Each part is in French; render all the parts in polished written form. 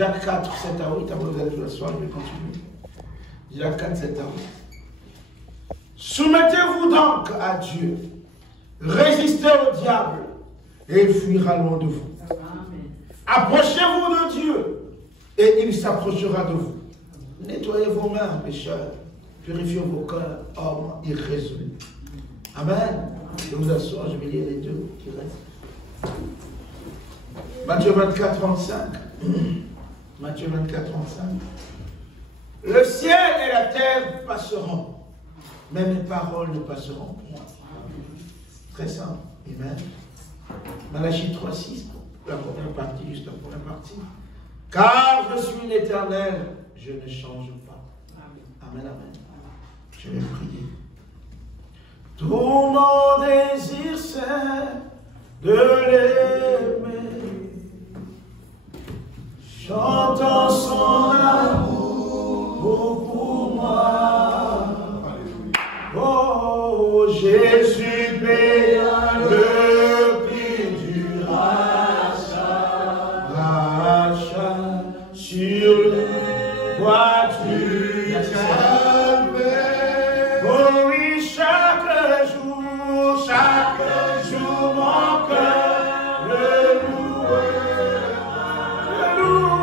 Jacques 4, 7 à 8, après vous allez vous asseoir, je vais continuer. Jacques 4, 7 à 8. Soumettez-vous donc à Dieu, résistez au diable, et il fuira loin de vous. Approchez-vous de Dieu, et il s'approchera de vous. Nettoyez vos mains, pécheurs, purifiez vos cœurs, hommes irrésolus. Amen. Je vous assure, je vais lire les deux qui restent. Matthieu 24, 35. Matthieu 24, 35. Le ciel et la terre passeront, mais mes paroles ne passeront point. Très simple. Amen. Malachie 3, 6, la première partie, juste la première partie. Car je suis l'Éternel, je ne change pas. Amen, amen. Je vais prier. Tout mon désir, c'est de l'aimer. Chantant son amour pour moi. Oh, Jésus paye le prix du rachat. Rachat sur le bois du Calvaire. Oh oui, chaque jour, mon cœur le louera.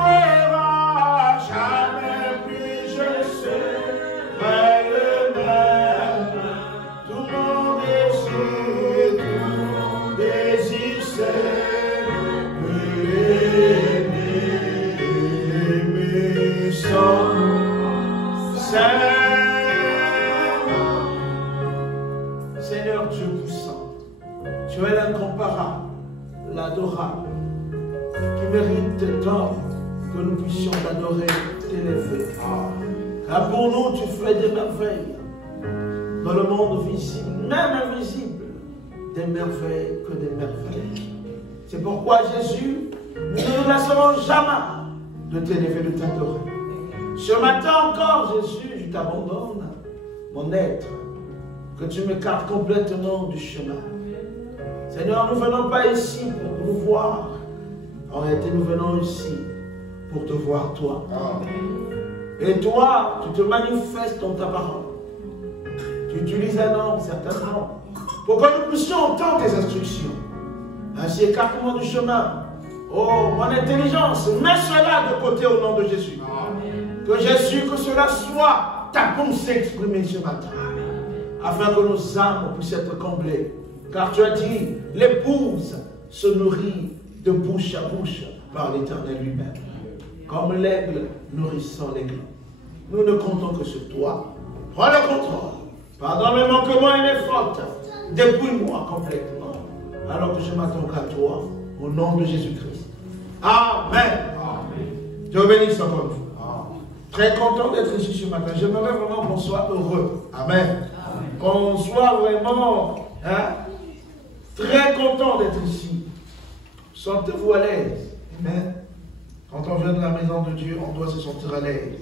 Jamais plus je serai le même. Tout mon désir, c'est aimer son Seigneur. Seigneur Dieu puissant, tu es l'incomparable, l'adorable, qui mérite tant que nous puissions t'adorer, t'élever. Car pour nous, tu fais des merveilles dans le monde visible, même invisible, des merveilles que des merveilles. C'est pourquoi Jésus, nous ne nous lasserons jamais de t'élever, de t'adorer. Ce matin encore, Jésus, je t'abandonne, mon être, que tu m'écartes complètement du chemin. Seigneur, nous ne venons pas ici pour nous voir. En réalité, nous venons ici pour te voir toi. Et toi, tu te manifestes dans ta parole. Tu utilises un homme, certainement, pour que nous puissions entendre tes instructions. Ainsi, écarte-moi du chemin. Oh, mon intelligence, mets cela de côté au nom de Jésus. Que Jésus, que cela soit ta pensée exprimée ce matin. Afin que nos âmes puissent être comblées. Car tu as dit, l'épouse se nourrit de bouche à bouche par l'Éternel lui-même. Comme l'aigle nourrissant l'aigle. Nous ne comptons que sur toi. Prends le contrôle. Pardonne mes manquements et mes fautes. Dépouille-moi complètement. Alors que je m'attends qu'à toi. Au nom de Jésus-Christ. Amen. Dieu bénisse encore une fois. Très content d'être ici ce matin. J'aimerais vraiment qu'on soit heureux. Amen. Qu'on soit vraiment très content d'être ici. Sentez-vous à l'aise. Amen. Quand on vient de la maison de Dieu, on doit se sentir à l'aise.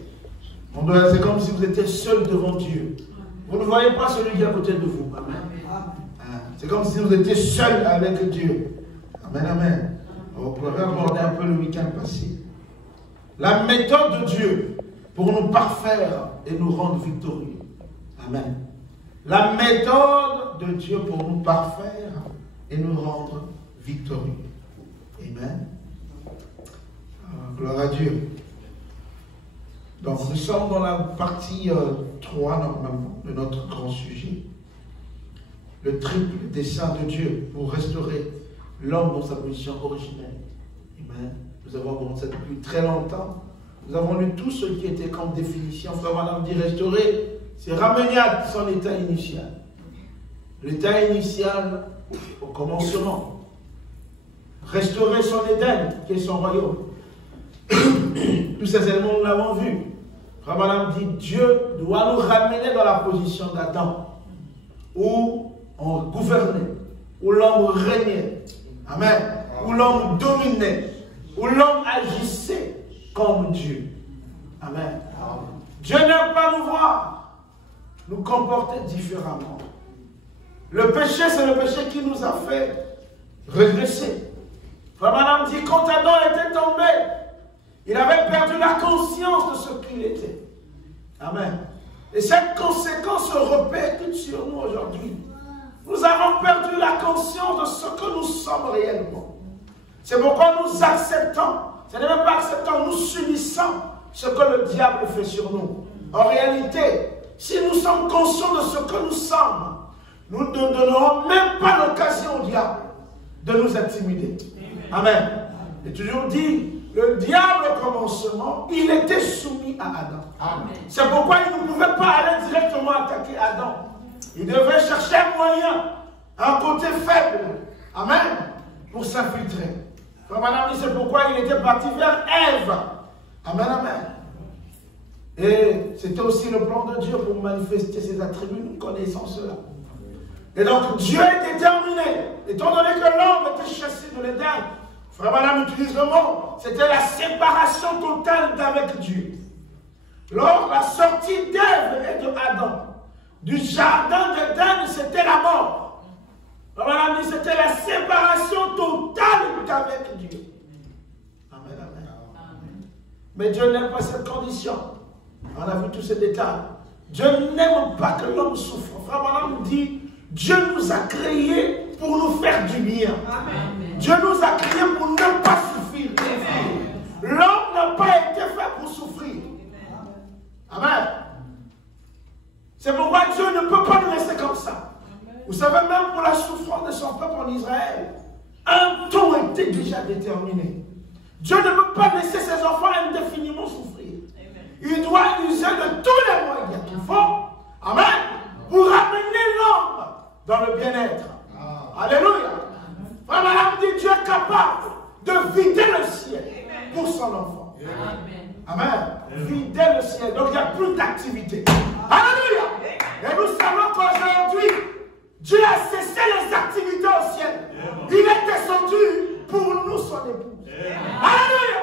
C'est comme si vous étiez seul devant Dieu. Vous ne voyez pas celui qui est à côté de vous. Amen. C'est comme si vous étiez seul avec Dieu. Amen, amen. On pourrait aborder un peu le week-end passé. La méthode de Dieu pour nous parfaire et nous rendre victorieux. Amen. La méthode de Dieu pour nous parfaire et nous rendre victorieux. Amen. Gloire à Dieu. Donc nous sommes dans la partie 3 normalement de notre grand sujet. Le triple dessein de Dieu pour restaurer l'homme dans sa position originelle. Amen. Nous avons commencé depuis très longtemps. Nous avons lu tout ce qui était comme définition. Frère Madame dit restaurer, c'est ramener à son état initial. L'état initial au commencement. Restaurer son Éden, qui est son royaume. Tous ces éléments, nous l'avons vu. Frère Madame dit Dieu doit nous ramener dans la position d'Adam, où on gouvernait, où l'homme régnait. Amen. Où l'homme dominait, où l'homme agissait comme Dieu. Amen. Dieu n'aime pas nous voir nous comporter différemment. Le péché, c'est le péché qui nous a fait régresser. Frère Madame dit, quand Adam était tombé, Il avait perdu la conscience de ce qu'il était. Amen. Et cette conséquence se répète sur nous aujourd'hui. Nous avons perdu la conscience de ce que nous sommes réellement. C'est pourquoi nous acceptons, ce n'est même pas acceptant, nous subissons ce que le diable fait sur nous. En réalité, si nous sommes conscients de ce que nous sommes, nous ne donnerons même pas l'occasion au diable de nous intimider. Amen. J'ai toujours dit, le diable au commencement, il était soumis à Adam. C'est pourquoi il ne pouvait pas aller directement attaquer Adam. Il devait chercher un moyen, un côté faible. Amen. Pour s'infiltrer. Madame, c'est pourquoi il était parti vers Ève. Amen, amen. Et c'était aussi le plan de Dieu pour manifester ses attributs. Nous connaissons cela. Et donc Dieu est déterminé. Étant donné que l'homme était chassé de l'Éden, Frère Madame utilise le mot, c'était la séparation totale d'avec Dieu. Lors de la sortie d'Ève et de Adam, du jardin d'Éden, c'était la mort. Frère Madame dit, c'était la séparation totale d'avec Dieu. Amen, amen. Mais Dieu n'aime pas cette condition. On a vu tous ces détails. Dieu n'aime pas que l'homme souffre. Frère Madame dit, Dieu nous a créés pour nous faire du bien. Amen. Dieu nous a créés pour ne pas souffrir. L'homme n'a pas été fait pour souffrir. Amen. C'est pourquoi Dieu ne peut pas nous laisser comme ça. Vous savez, même pour la souffrance de son peuple en Israël, un temps était déjà déterminé. Dieu ne peut pas laisser ses enfants indéfiniment souffrir. Il doit user de tous les moyens qu'il faut, amen, pour ramener l'homme dans le bien-être. Alléluia. Frère Madame dit, Dieu est capable de vider le ciel pour son enfant. Amen. Vider le ciel. Donc il n'y a plus d'activité. Alléluia. Et nous savons qu'aujourd'hui, Dieu a cessé les activités au ciel. Il est descendu pour nous, son épouse. Alléluia.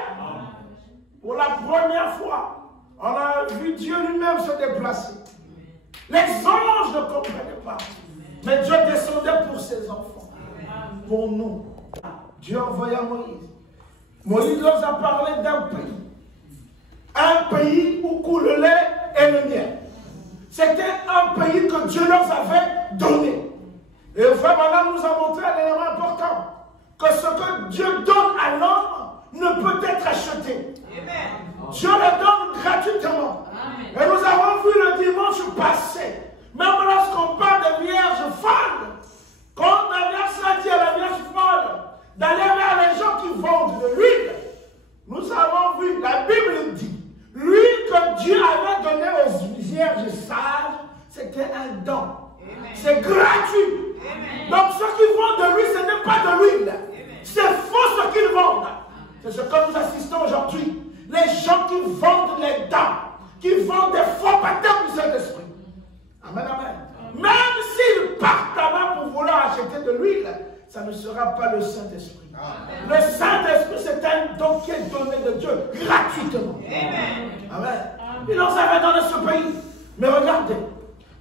Pour la première fois, on a vu Dieu lui-même se déplacer. Les anges ne comprenaient pas. Mais Dieu descendait pour ses enfants. Pour nous. Dieu envoya Moïse. Moïse leur a parlé d'un pays. Un pays où coule le lait et le miel. C'était un pays que Dieu leur avait donné. Et frère Madame nous a montré un élément important. Que ce que Dieu donne à l'homme ne peut être acheté. Amen. Dieu le donne gratuitement. Amen. Et nous avons vu le dimanche passé, même lorsqu'on parle de vierges folles, quand la Vierge dit à la Vierge folle d'aller vers les gens qui vendent de l'huile, nous avons vu, la Bible dit, l'huile que Dieu avait donnée aux vierges sages, c'était un don. C'est gratuit. Amen. Donc ceux qui vendent de l'huile, ce n'est pas de l'huile. C'est faux ce qu'ils vendent. C'est ce que nous assistons aujourd'hui. Les gens qui vendent les dents, qui vendent des faux baptêmes du Saint-Esprit. Amen, amen. Même s'ils partent là-bas pour vouloir acheter de l'huile, ça ne sera pas le Saint-Esprit. Le Saint-Esprit, c'est un don qui est donné de Dieu gratuitement. Amen. Amen. Il leur avait donné ce pays. Mais regardez,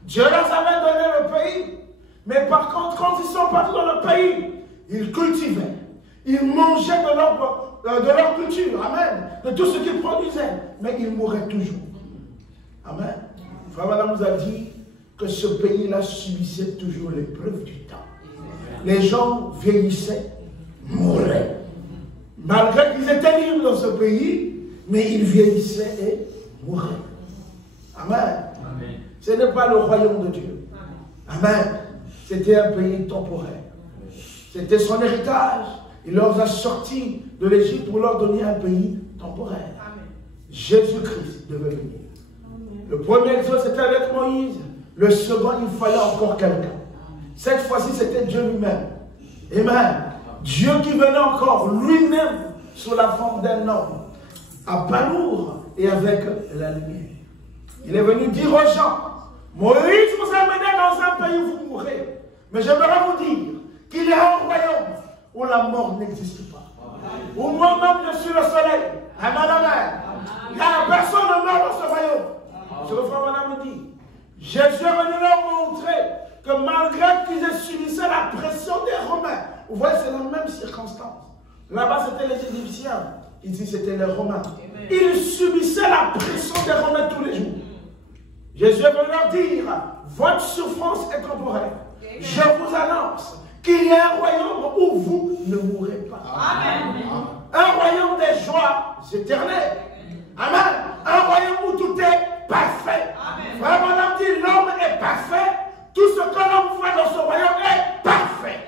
Dieu leur avait donné le pays. Mais par contre, quand ils sont partis dans le pays, ils cultivaient. Ils mangeaient de leur culture, amen, de tout ce qu'ils produisaient, mais ils mouraient toujours. Amen. Frère Madame nous a dit que ce pays-là subissait toujours l'épreuve du temps. Les gens vieillissaient, mouraient. Malgré qu'ils étaient libres dans ce pays, mais ils vieillissaient et mouraient. Amen. Amen. Ce n'est pas le royaume de Dieu. Amen. C'était un pays temporaire. C'était son héritage. Il leur a sortis de l'Égypte pour leur donner un pays temporaire. Jésus-Christ devait venir. Le premier exode, c'était avec Moïse. Le second, il fallait encore quelqu'un. Cette fois-ci, c'était Dieu lui-même. Amen. Dieu qui venait encore lui-même sous la forme d'un homme, à palourde et avec la lumière. Il est venu dire aux gens, Moïse vous a mené dans un pays où vous mourrez. Mais j'aimerais vous dire qu'il y a un royaume où la mort n'existe pas. Où moi-même je suis le soleil. Amen, amen. Il n'y a personne ne meurt dans ce royaume. Ce que frère Madame me dit. Jésus est venu leur montrer que malgré qu'ils subissaient la pression des Romains, vous voyez, c'est la même circonstance. Là-bas, c'était les Égyptiens Il dit c'était les Romains. Ils subissaient la pression des Romains tous les jours. Jésus veut leur dire, votre souffrance est temporaire. Je vous annonce qu'il y a un royaume où vous ne mourrez pas. Amen. Un royaume des joies éternelles. Amen. Un royaume où tout est parfait. Frère Branham dit, l'homme est parfait. Tout ce que l'homme voit dans ce royaume est parfait.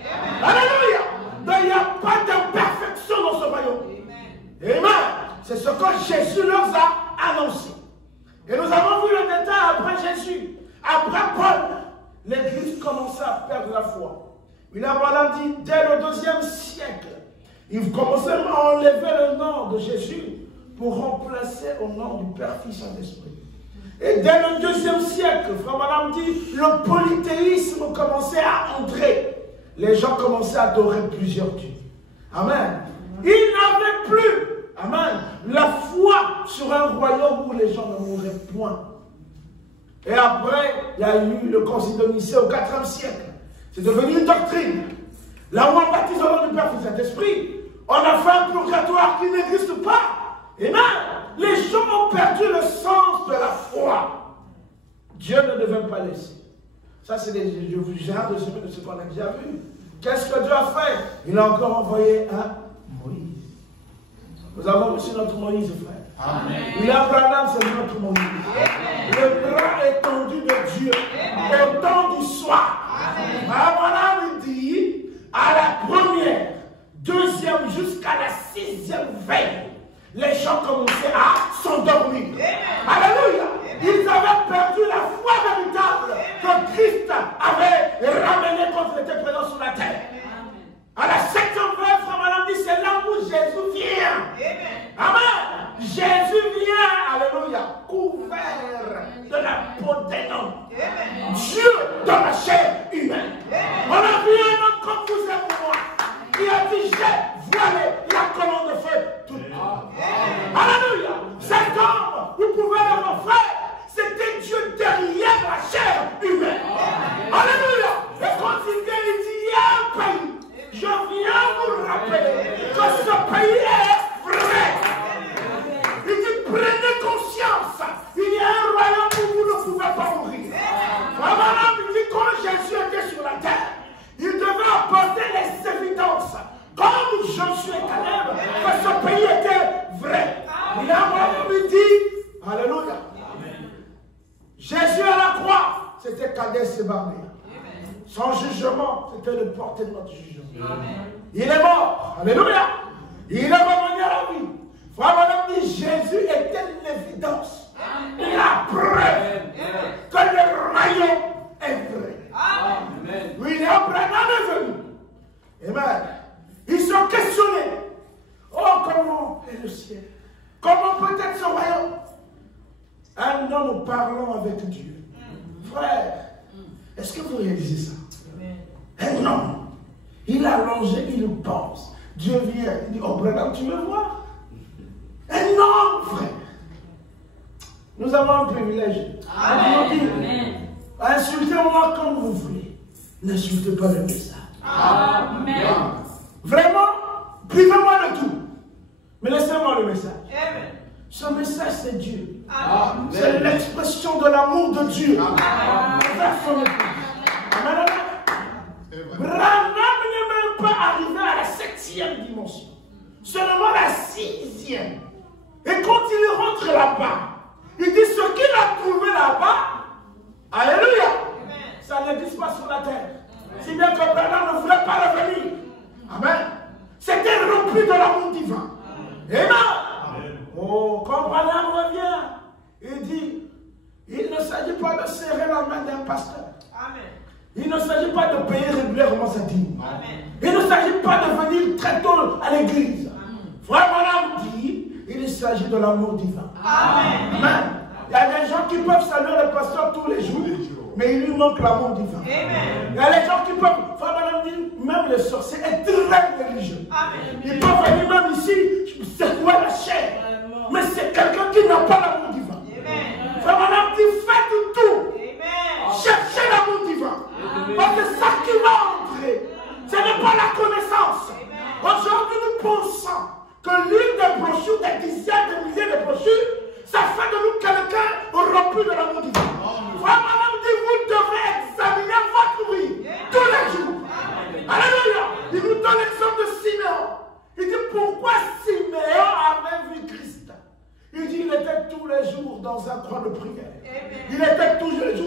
Alléluia. Donc il n'y a pas d'imperfection dans ce royaume. Amen. C'est ce que Jésus leur a annoncé. Et nous avons vu le détail après Jésus. Après Paul, l'Église commençait à perdre la foi. William Branham dit, dès le 2e siècle, ils commençaient à enlever le nom de Jésus pour remplacer au nom du Père, Fils, Saint-Esprit. Et dès le 2e siècle, Frère Branham dit, le polythéisme commençait à entrer. Les gens commençaient à adorer plusieurs dieux. Amen. Ils n'avaient plus, amen, la foi sur un royaume où les gens ne mourraient point. Et après, il y a eu le concile de Nicée au 4e siècle. C'est devenu une doctrine. Là où on baptise au nom du Père, Fils, Saint-Esprit, on a fait un purgatoire qui n'existe pas. Amen. Les gens ont perdu le sens de la foi. Dieu ne devait pas laisser. Ça, c'est des. Je vous jure de ce qu'on a déjà vu. Qu'est-ce que Dieu a fait? Il a encore envoyé un Moïse. Nous avons reçu notre Moïse, frère. Amen. William Branham, c'est notre Moïse. Amen. Le bras étendu de Dieu. Au temps du soir. William Branham dit à la première, 2e jusqu'à la 6e veille, les gens commençaient à s'endormir. Alléluia. Ils avaient perdu la foi véritable que Christ avait ramenée quand il était présent sur la terre. À la 7e veille, Frère Branham dit, c'est là où Jésus vient. Amen. Jésus vient, alléluia, couvert de la peau d'un homme. Dieu dans la chair humaine. On a vu un homme comme vous et moi qui a dit, j'ai voilé la colonne de feu toute alléluia. Cet homme, vous pouvez le voir, c'était Dieu derrière la chair humaine. Alléluia. Et quand il vient, il dit, il y a un pays. Je viens vous rappeler que ce pays est vrai. Il dit, prenez conscience. Il y a un royaume où vous ne pouvez pas mourir. Vraiment, il dit, quand Jésus était sur la terre, il devait apporter les évidences. Comme Josué et Caleb, que ce pays était vrai. Il a vraiment dit, alléluia. Jésus à la croix, c'était Kadès et Barnée. Son jugement, c'était de porter notre jugement. Il est mort, alléluia. Il est revenu à la vie. Frère Branham dit, Jésus était l'évidence, la preuve que le royaume est vrai. Amen. William Branham est venu. Amen. Ils sont questionnés. Oh, comment est le ciel? Comment peut être ce royaume? Un homme parlant avec Dieu. Frère, est-ce que vous réalisez ça? Un homme, il a allongé, il pense. Dieu vient, il dit, oh Branham, tu me vois? Un homme, frère. Nous avons un privilège. Amen. Insultez-moi comme vous voulez. N'insultez pas le message. Amen. Vraiment, privez-moi de tout. Mais laissez-moi le message. Amen. Ce message, c'est Dieu. C'est l'expression de l'amour de Dieu. Vers son épouse. Amen. Branham n'est même pas arrivé à la 7e dimension. Seulement la 6e. Et quand il rentre là-bas, il dit ce qu'il a trouvé là-bas, alléluia, ça n'existe pas sur la terre. Si bien que Branham ne voulait pas revenir. Amen. C'était rempli de l'amour divin. Amen. Oh, quand Branham revient, il dit, il ne s'agit pas de serrer la main d'un pasteur. Amen. Il ne s'agit pas de payer régulièrement sa dîme. Il ne s'agit pas de venir très tôt à l'église. Frère Branham dit, il s'agit de l'amour divin. Amen. Amen. Il y a des gens qui peuvent saluer le pasteur tous les jours, mais il lui manque l'amour divin. Amen. Il y a des gens qui peuvent, Frère Branham dit, même les sorciers est très religieux. Amen. Ils peuvent venir même ici, secouer la chair. Mais c'est quelqu'un qui n'a pas l'amour divin. Amen. Frère Branham dit, faites tout. Amen. Cherchez l'amour divin. Parce que ça qui va entrer, ce n'est pas la connaissance. Aujourd'hui, nous pensons que l'une des brochures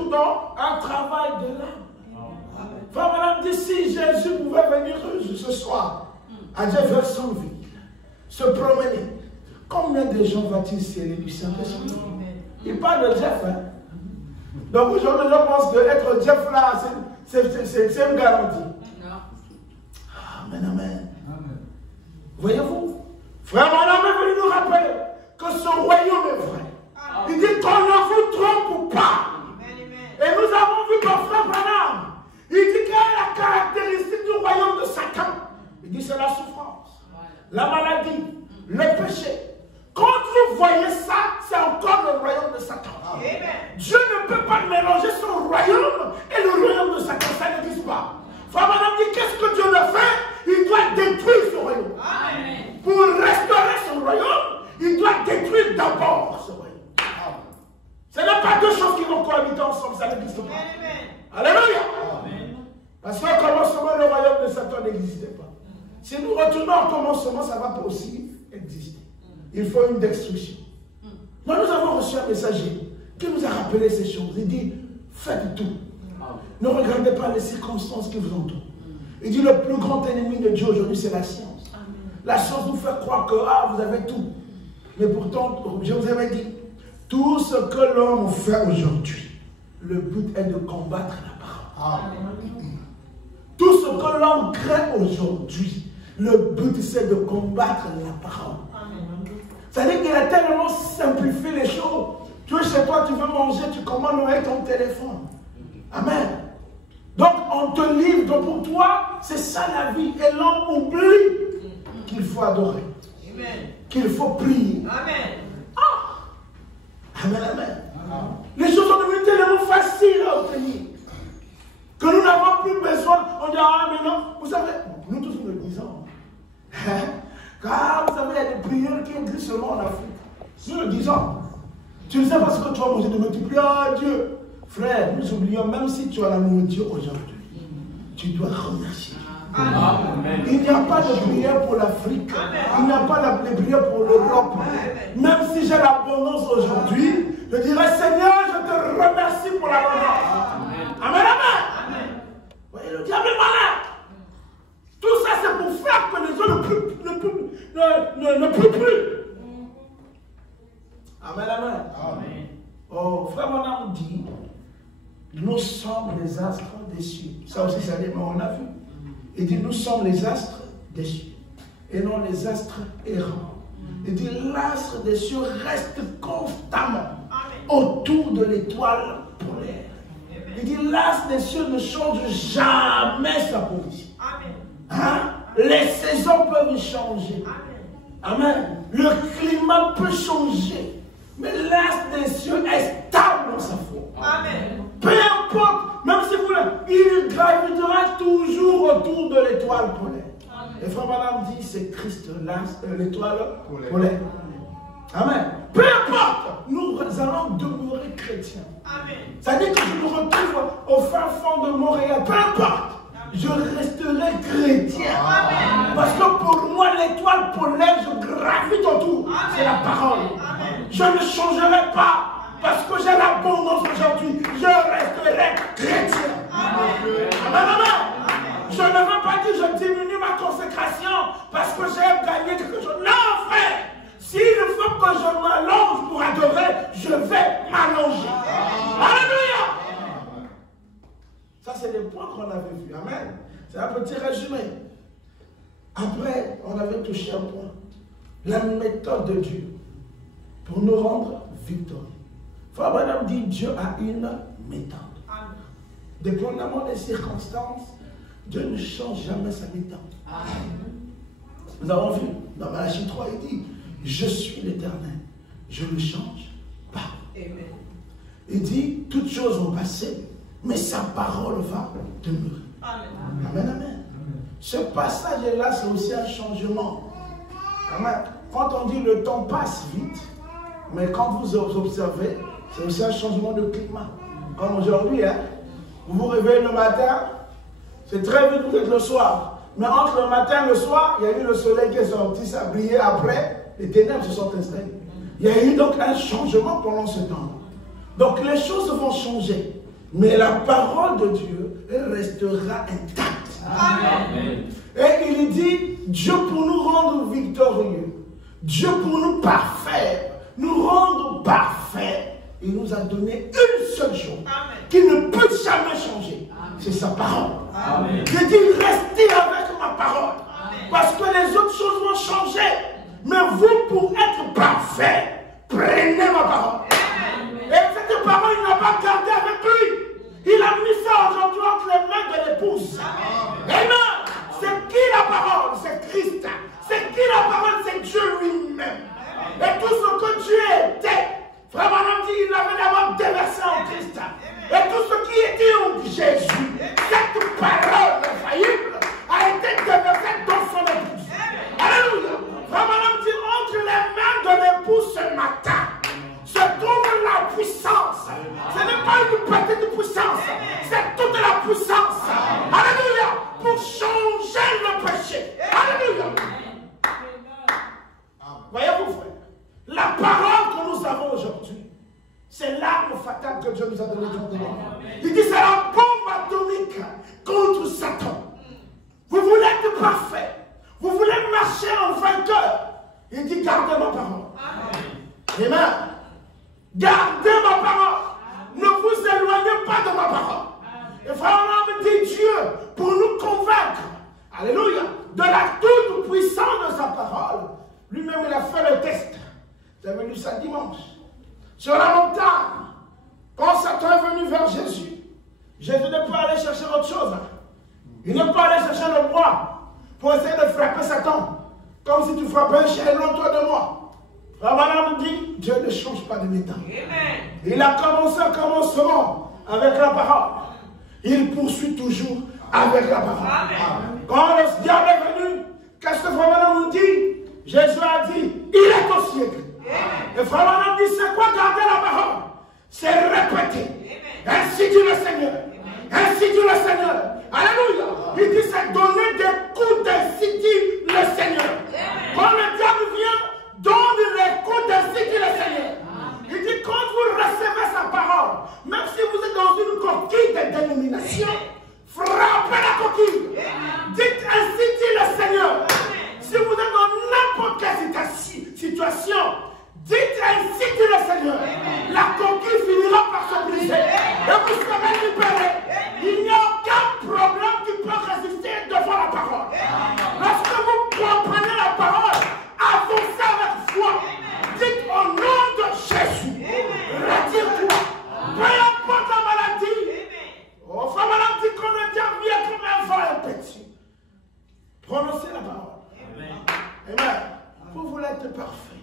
tout dans un travail de l'âme. Frère, madame dit, si Jésus pouvait venir ce soir à Jeffersonville, se promener, combien de gens va-t-il sceller du Saint-Esprit? Il parle de Jeff. Hein? Donc aujourd'hui, je pense qu'être Jeff là, c'est une garantie. Amen, amen. Voyez-vous, frère madame est venu nous rappeler que ce royaume est vrai. Il dit qu'on ne vous trompe pas. Et nous avons vu que frère madame, il dit quelle est la caractéristique du royaume de Satan. Il dit c'est la souffrance, la maladie, le péché. Quand vous voyez ça, c'est encore le royaume de Satan. Amen. Dieu ne peut pas mélanger son royaume et le royaume de Satan. Ça n'existe pas. Frère madame dit qu'est-ce que Dieu le fait? Il doit détruire son royaume. Amen. Pour restaurer son royaume, il doit détruire d'abord ce royaume. Amen. Ce n'est pas deux choses qui vont cohabiter ensemble, ça n'existe pas. Amen. Alléluia. Amen. Parce qu'au commencement, le royaume de Satan n'existait pas. Si nous retournons au commencement, ça va pas aussi exister. Il faut une destruction. Nous avons reçu un messager qui nous a rappelé ces choses. Il dit, faites tout. Ne regardez pas les circonstances qui vous entourent. Il dit, le plus grand ennemi de Dieu aujourd'hui, c'est la science. La science nous fait croire que vous avez tout. Mais pourtant, je vous avais dit, tout ce que l'homme fait aujourd'hui, le but est de combattre la parole. Tout ce que l'homme crée aujourd'hui, le but c'est de combattre la parole. C'est-à-dire qu'il a tellement simplifié les choses. Tu es chez toi, tu veux manger, tu commandes avec ton téléphone. Amen. Donc on te livre, donc pour toi, c'est ça la vie. Et l'homme oublie qu'il faut adorer. Qu'il faut prier. Amen. Amen, amen. Les choses sont devenues tellement faciles à obtenir que nous n'avons plus besoin. On dit, ah mais non, vous savez, nous tous nous le disons. Car vous savez, il y a des prières qui existent seulement en Afrique. Nous le disons. Tu ne sais pas ce que tu vas manger demain, tu pries, ah Dieu. Frère, nous oublions, même si tu as la nourriture aujourd'hui, tu dois remercier. Amen. Il n'y a pas de prière pour l'Afrique. Il n'y a pas de prière pour l'Europe. Même si j'ai l'abondance aujourd'hui, je dirais Seigneur, je te remercie pour l'abondance. Amen, amen. Voyez, le diable est malin. Tout ça, c'est pour faire que les gens ne plient plus. Amen, amen. Oh, frère, mon âme dit, nous sommes les astres des cieux. Ça aussi, ça dit, mais on a vu. Il dit, nous sommes les astres des cieux. Et non les astres errants. Il dit, l'astre des cieux reste constamment autour de l'étoile polaire. Il dit, l'astre des cieux ne change jamais sa position. Hein? Les saisons peuvent changer. Amen. Le climat peut changer. Mais l'astre des cieux est stable dans sa forme. Amen. Peu importe, même si vous voulez, il gravitera toujours autour de l'étoile polaire. Amen. Et frère madame dit, c'est Christ, l'étoile polaire. Amen. Peu importe, nous allons demeurer chrétiens. Amen. Ça dit que je me retrouve au fin fond de Montréal. Peu importe. Je resterai chrétien. Amen. Parce que pour moi, l'étoile polaire, je gravite autour. C'est la parole. Amen. Je ne changerai pas. Parce que j'ai l'abondance aujourd'hui. Je resterai chrétien. Amen. Amen. Amen. Je ne veux pas dire que je diminue ma consécration parce que j'ai gagné quelque chose. Non, frère. S'il faut que je m'allonge pour adorer, je vais m'allonger. Alléluia. Ça, c'est les points qu'on avait vus. Amen. C'est un petit résumé. Après, on avait touché un point. La méthode de Dieu pour nous rendre victorieux. Frère Branham dit, Dieu a une méthode. Dépendamment des circonstances, Dieu ne change jamais sa méthode. Nous avons vu, dans Malachie 3, il dit, je suis l'Éternel, je ne change pas. Amen. Il dit, toutes choses vont passer, mais sa parole va demeurer. Amen. Amen, amen. Ce passage-là, c'est aussi un changement. Amen. Quand on dit le temps passe vite, mais quand vous observez, c'est aussi un changement de climat. Comme aujourd'hui, hein, vous vous réveillez le matin, c'est très vite, vous êtes le soir. Mais entre le matin et le soir, il y a eu le soleil qui est sorti, ça a brillé après, les ténèbres se sont installées. Il y a eu donc un changement pendant ce temps. Donc les choses vont changer. Mais la parole de Dieu restera intacte. Amen. Et il dit, Dieu pour nous rendre victorieux, Dieu pour nous parfaits, nous rendre parfaits, il nous a donné une seule chose qui ne peut jamais changer. C'est sa parole. Amen. Je dis, restez avec ma parole. Amen. Parce que les autres choses vont changer. Mais vous, pour être parfait, prenez ma parole. Amen. Et cette parole, il n'a pas gardé avec lui. Il a mis ça aujourd'hui entre les mains de l'épouse. Amen. C'est qui la parole? C'est Christ. C'est qui la parole? C'est Dieu lui-même. Et tout ce que Dieu était, Frère Branham dit, il avait d'abord déversé en Christ. Et tout ce qui était en Jésus, cette parole infaillible, a été déversée dans son épouse. Alléluia. Frère Branham dit, entre les mains de l'épouse ce matin, se trouve la puissance. Ce n'est pas une petite puissance, c'est toute la puissance. Alléluia. Pour changer le péché. Alléluia. Voyez-vous, frère, la parole que nous avons aujourd'hui, c'est l'arme fatale que Dieu nous a donnée. Il dit c'est la bombe atomique contre Satan. Vous voulez être parfait, vous voulez marcher en vainqueur. Il dit gardez ma parole. Amen. Gardez ma parole. Ne vous éloignez pas de ma parole. Et frère, on a dit Dieu pour nous convaincre, alléluia, de la toute puissance de sa parole. Lui-même, il a fait le test. C'est venu ça dimanche. Sur la montagne, quand Satan est venu vers Jésus, Jésus n'est pas allé chercher autre chose. Il n'est pas allé chercher le bois pour essayer de frapper Satan. Comme si tu frappais un chien loin de moi. Frère dit, Dieu ne change pas de méthode. Il a commencé un commencement avec la parole. Il poursuit toujours avec la parole. Amen. Quand le diable est venu, qu'est-ce que Frère nous dit? Jésus a dit, il est au siècle. Et Frère Branham dit, c'est quoi garder la parole? C'est répéter. Ainsi dit le Seigneur. Ainsi dit le Seigneur. Alléluia. Il dit, c'est donner des coups d'ainsi dit le Seigneur. Quand le diable vient, donne les coups d'ainsi dit le Seigneur. Il dit, quand vous recevez sa parole, même si vous êtes dans une coquille de dénomination, frappez la coquille. Dites ainsi dit le Seigneur. Si vous êtes dans n'importe quelle situation, dites ainsi dit le Seigneur. La coquille finira par se briser. Et vous serez libérés. Il n'y a aucun problème qui peut résister devant la parole. Lorsque vous comprenez la parole, avancez avec foi. Dites au nom de Jésus. Retire-toi. Peu importe la maladie. Oh, frère, madame dit qu'on le diable vient comme un vent petit. Prononcez la parole. Amen. Vous voulez être parfait.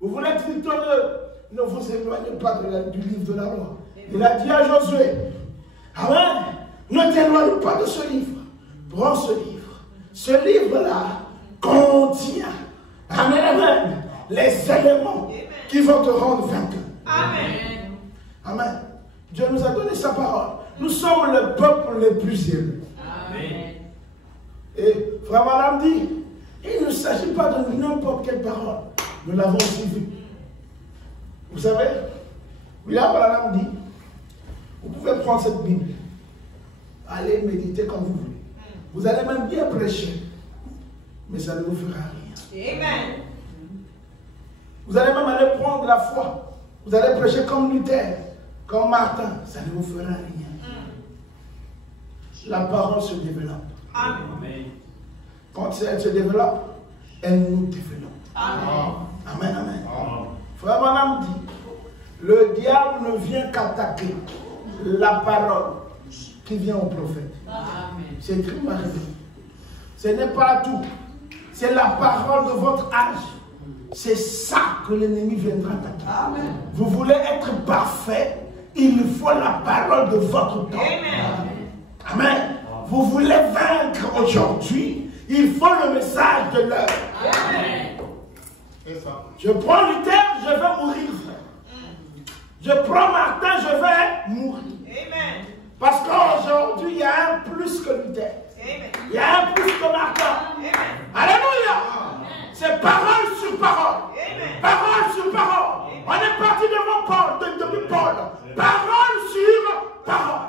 Vous voulez être victorieux. Ne vous éloignez pas du livre de la loi. Il a dit à Josué, amen, ne t'éloigne pas de ce livre. Prends ce livre. Ce livre-là contient, amen, amen, les éléments qui vont te rendre vainqueur. Amen. Amen. Dieu nous a donné sa parole. Nous sommes le peuple le plus élu. Amen. Et Frère Madame dit, il ne s'agit pas de n'importe quelle parole. Nous l'avons aussi vu. Vous savez, William Branham dit, vous pouvez prendre cette Bible, allez méditer comme vous voulez. Vous allez même bien prêcher, mais ça ne vous fera rien. Amen. Vous allez même aller prendre la foi. Vous allez prêcher comme Luther, comme Martin, ça ne vous fera rien. La parole se développe. Amen. Quand elle se développe, elle nous développe. Amen. Amen, amen. Amen. Frère Branham dit, le diable ne vient qu'attaquer la parole qui vient au prophète. C'est écrit par Dieu. Ce n'est pas tout. C'est la parole de votre âge. C'est ça que l'ennemi viendra attaquer. Amen. Vous voulez être parfait, il faut la parole de votre temps. Amen. Amen. Vous voulez vaincre aujourd'hui, il faut le message de l'heure. Amen. Je prends Luther, je vais mourir. Je prends Martin, je vais mourir. Amen. Parce qu'aujourd'hui, il y a un plus que Luther. Amen. Il y a un plus que Martin. Amen. Alléluia. C'est parole sur parole. Amen. Parole sur parole. Amen. On est parti devant Paul, depuis Paul. Parole sur parole.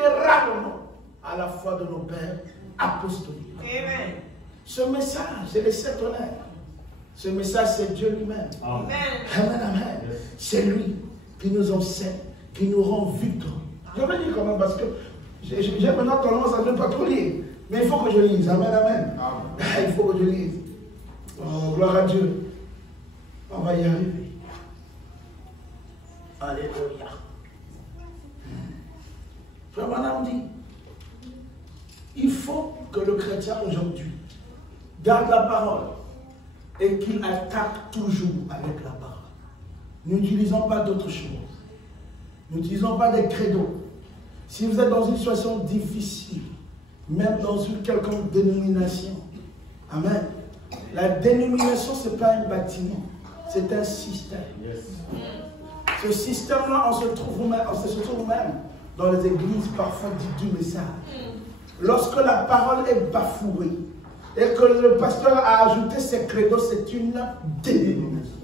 littéralement à la foi de nos pères apostoliques. Amen. Ce message, c'est les 7 honneurs. Ce message, c'est Dieu lui-même. Amen. Amen, amen. C'est lui qui nous enseigne, qui nous rend victorieux. Je vais dire quand même parce que j'ai maintenant tendance à ne pas trop lire. Mais il faut que je lise. Amen, amen. Il faut que je lise. Oh, gloire à Dieu. On va y arriver. Alléluia. Frère Madame dit, il faut que le chrétien aujourd'hui garde la parole et qu'il attaque toujours avec la parole. N'utilisons pas d'autres choses. N'utilisons pas des credos. Si vous êtes dans une situation difficile, même dans une quelconque dénomination, amen. La dénomination, ce n'est pas un bâtiment, c'est un système. Yes. Ce système-là, on se trouve même dans les églises parfois du message. Lorsque la parole est bafouée et que le pasteur a ajouté ses credos, c'est une dénomination.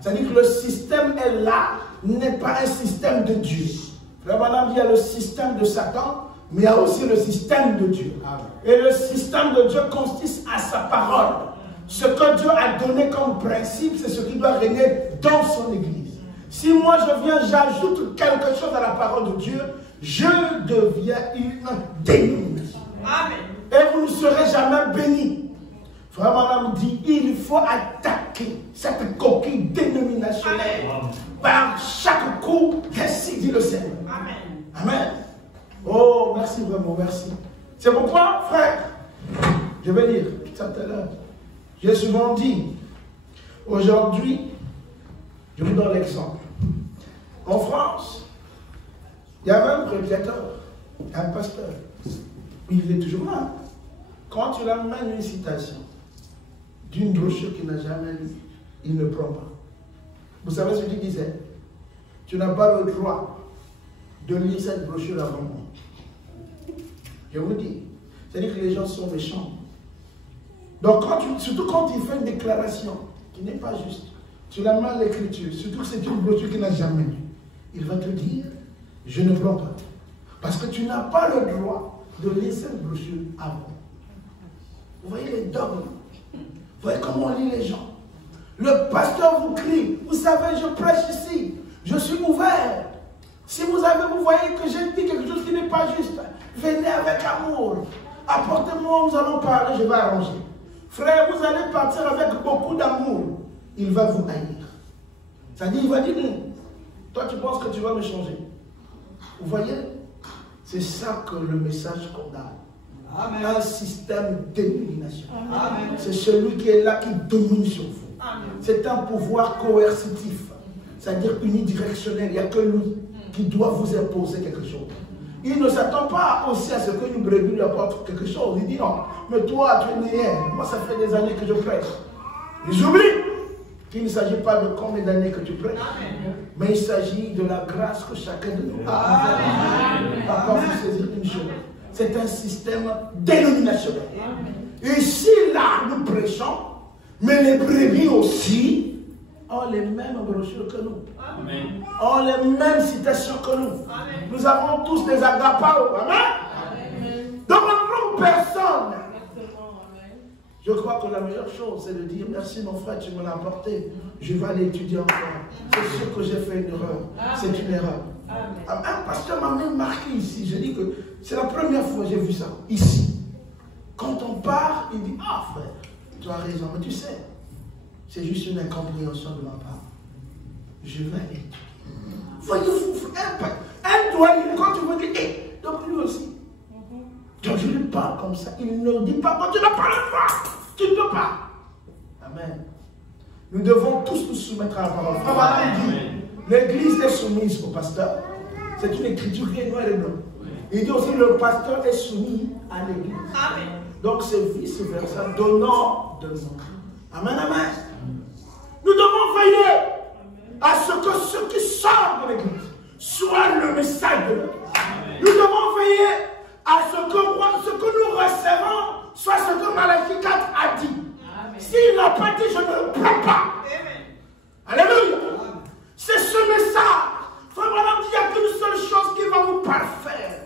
C'est-à-dire que le système est là, n'est pas un système de Dieu. Frère Madame dit, il y a le système de Satan, mais il y a aussi le système de Dieu. Amen. Et le système de Dieu consiste à sa parole. Ce que Dieu a donné comme principe, c'est ce qui doit régner dans son église. Si moi je viens, j'ajoute quelque chose à la parole de Dieu, je deviens une dénomination. Amen. Et vous ne serez jamais bénis. Frère Madame dit, il faut attaquer cette coquille dénominationnelle. Amen. Par chaque coup, ainsi dit le Seigneur. Amen. Amen. Oh, merci vraiment, merci. C'est pourquoi, frère, je vais dire tout à l'heure, j'ai souvent dit, aujourd'hui, je vous donne l'exemple. En France, il y avait un prédicateur, un pasteur. Il est toujours là. Quand tu l'amènes une citation d'une brochure qu'il n'a jamais lue, il ne prend pas. Vous savez ce qu'il disait? Tu n'as pas le droit de lire cette brochure avant moi. Je vous dis, c'est-à-dire que les gens sont méchants. Donc, surtout quand il fait une déclaration qui n'est pas juste, tu l'amènes l'écriture, surtout que c'est une brochure qu'il n'a jamais lue, il va te dire, je ne prends pas. Parce que tu n'as pas le droit de lire cette brochure avant. Vous voyez les dogmes? Vous voyez comment on lit les gens? Le pasteur vous crie, vous savez, je prêche ici, je suis ouvert. Si vous voyez que j'ai dit quelque chose qui n'est pas juste, venez avec amour. Apportez-moi, nous allons parler, je vais arranger. Frère, vous allez partir avec beaucoup d'amour. Il va vous haïr. C'est-à-dire, il va dire, toi tu penses que tu vas me changer. Vous voyez? C'est ça que le message condamne. Amen. Un système d'élimination. C'est celui qui est là qui domine sur vous. C'est un pouvoir coercitif, c'est-à-dire unidirectionnel. Il n'y a que lui qui doit vous imposer quelque chose. Il ne s'attend pas aussi à ce que une brebis lui apporte quelque chose. Il dit non, mais toi tu es né, moi ça fait des années que je prêche. Ils oublient qu'il ne s'agit pas de combien d'années que tu prêches, mais il s'agit de la grâce que chacun de nous a. Papa, vous saisir une chose, c'est un système dénominationnel. Ici, là, nous prêchons, mais les brebis aussi ont les mêmes brochures que nous. Amen. Ont les mêmes citations que nous. Amen. Nous avons tous des agapao. Amen. Amen. Donc on ne trompe personne. Je crois que la meilleure chose, c'est de dire merci mon frère, tu me l'as apporté. Je vais aller étudier encore. C'est sûr que j'ai fait une erreur. C'est une erreur. Amen. Un pasteur m'a même marqué ici. Je dis que c'est la première fois que j'ai vu ça. Ici. Quand on part, il dit, ah frère, tu as raison, mais tu sais, c'est juste une incompréhension de ma part. Je vais étudier. Voyez-vous, un douanier, quand tu veux dire, hé, donc lui aussi. Donc je lui parle comme ça. Il ne dit pas, quand tu n'as pas le droit, tu ne peux pas. Amen. Nous devons tous nous soumettre à la parole. Frère dit, l'église est soumise au pasteur. C'est une écriture qui est noire et blanche. Il dit aussi, le pasteur est soumis à l'église. Amen. Donc c'est vice-versa, donnant. Amen, amen. Nous devons veiller à ce que ce qui sort de l'église soit le message de l'église. Nous devons veiller à ce que nous recevons soit ce que Malachie 4 a dit. S'il n'a pas dit, je ne le prends pas. Alléluia. C'est ce message. Frère, madame, il n'y a qu'une seule chose qui va vous parfaire.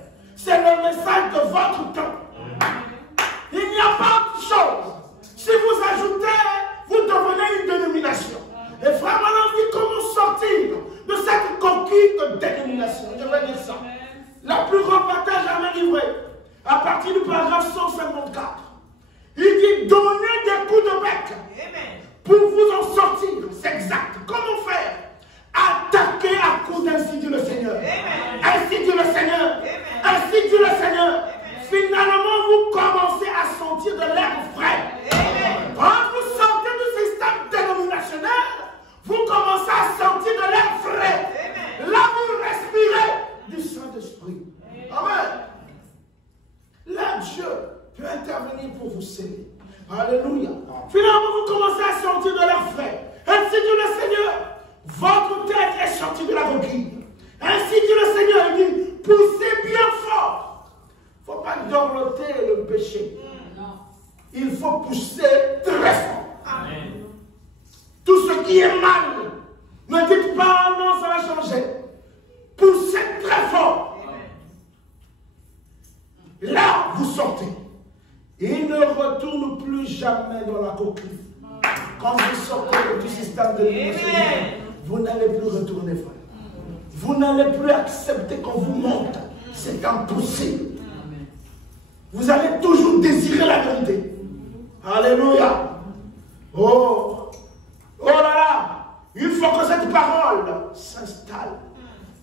vous sceller. Alléluia. Finalement, vous commencez à sortir de leurs frais. Ainsi dit le Seigneur, votre tête est sortie de la coquille. Ainsi dit le Seigneur, il dit, poussez bien fort. Il ne faut pas dorloter le péché. Il faut pousser très fort. Amen. Tout ce qui est mal, ne dites pas, oh non, ça va changer. Poussez très fort. Amen. Là, vous sortez. Il ne retourne plus jamais dans la coquille. Quand vous sortez du système de l'émotion, vous n'allez plus retourner, frère. Vous n'allez plus accepter qu'on vous monte. C'est impossible. Vous allez toujours désirer la vérité. Alléluia. Oh là là. Il faut que cette parole s'installe.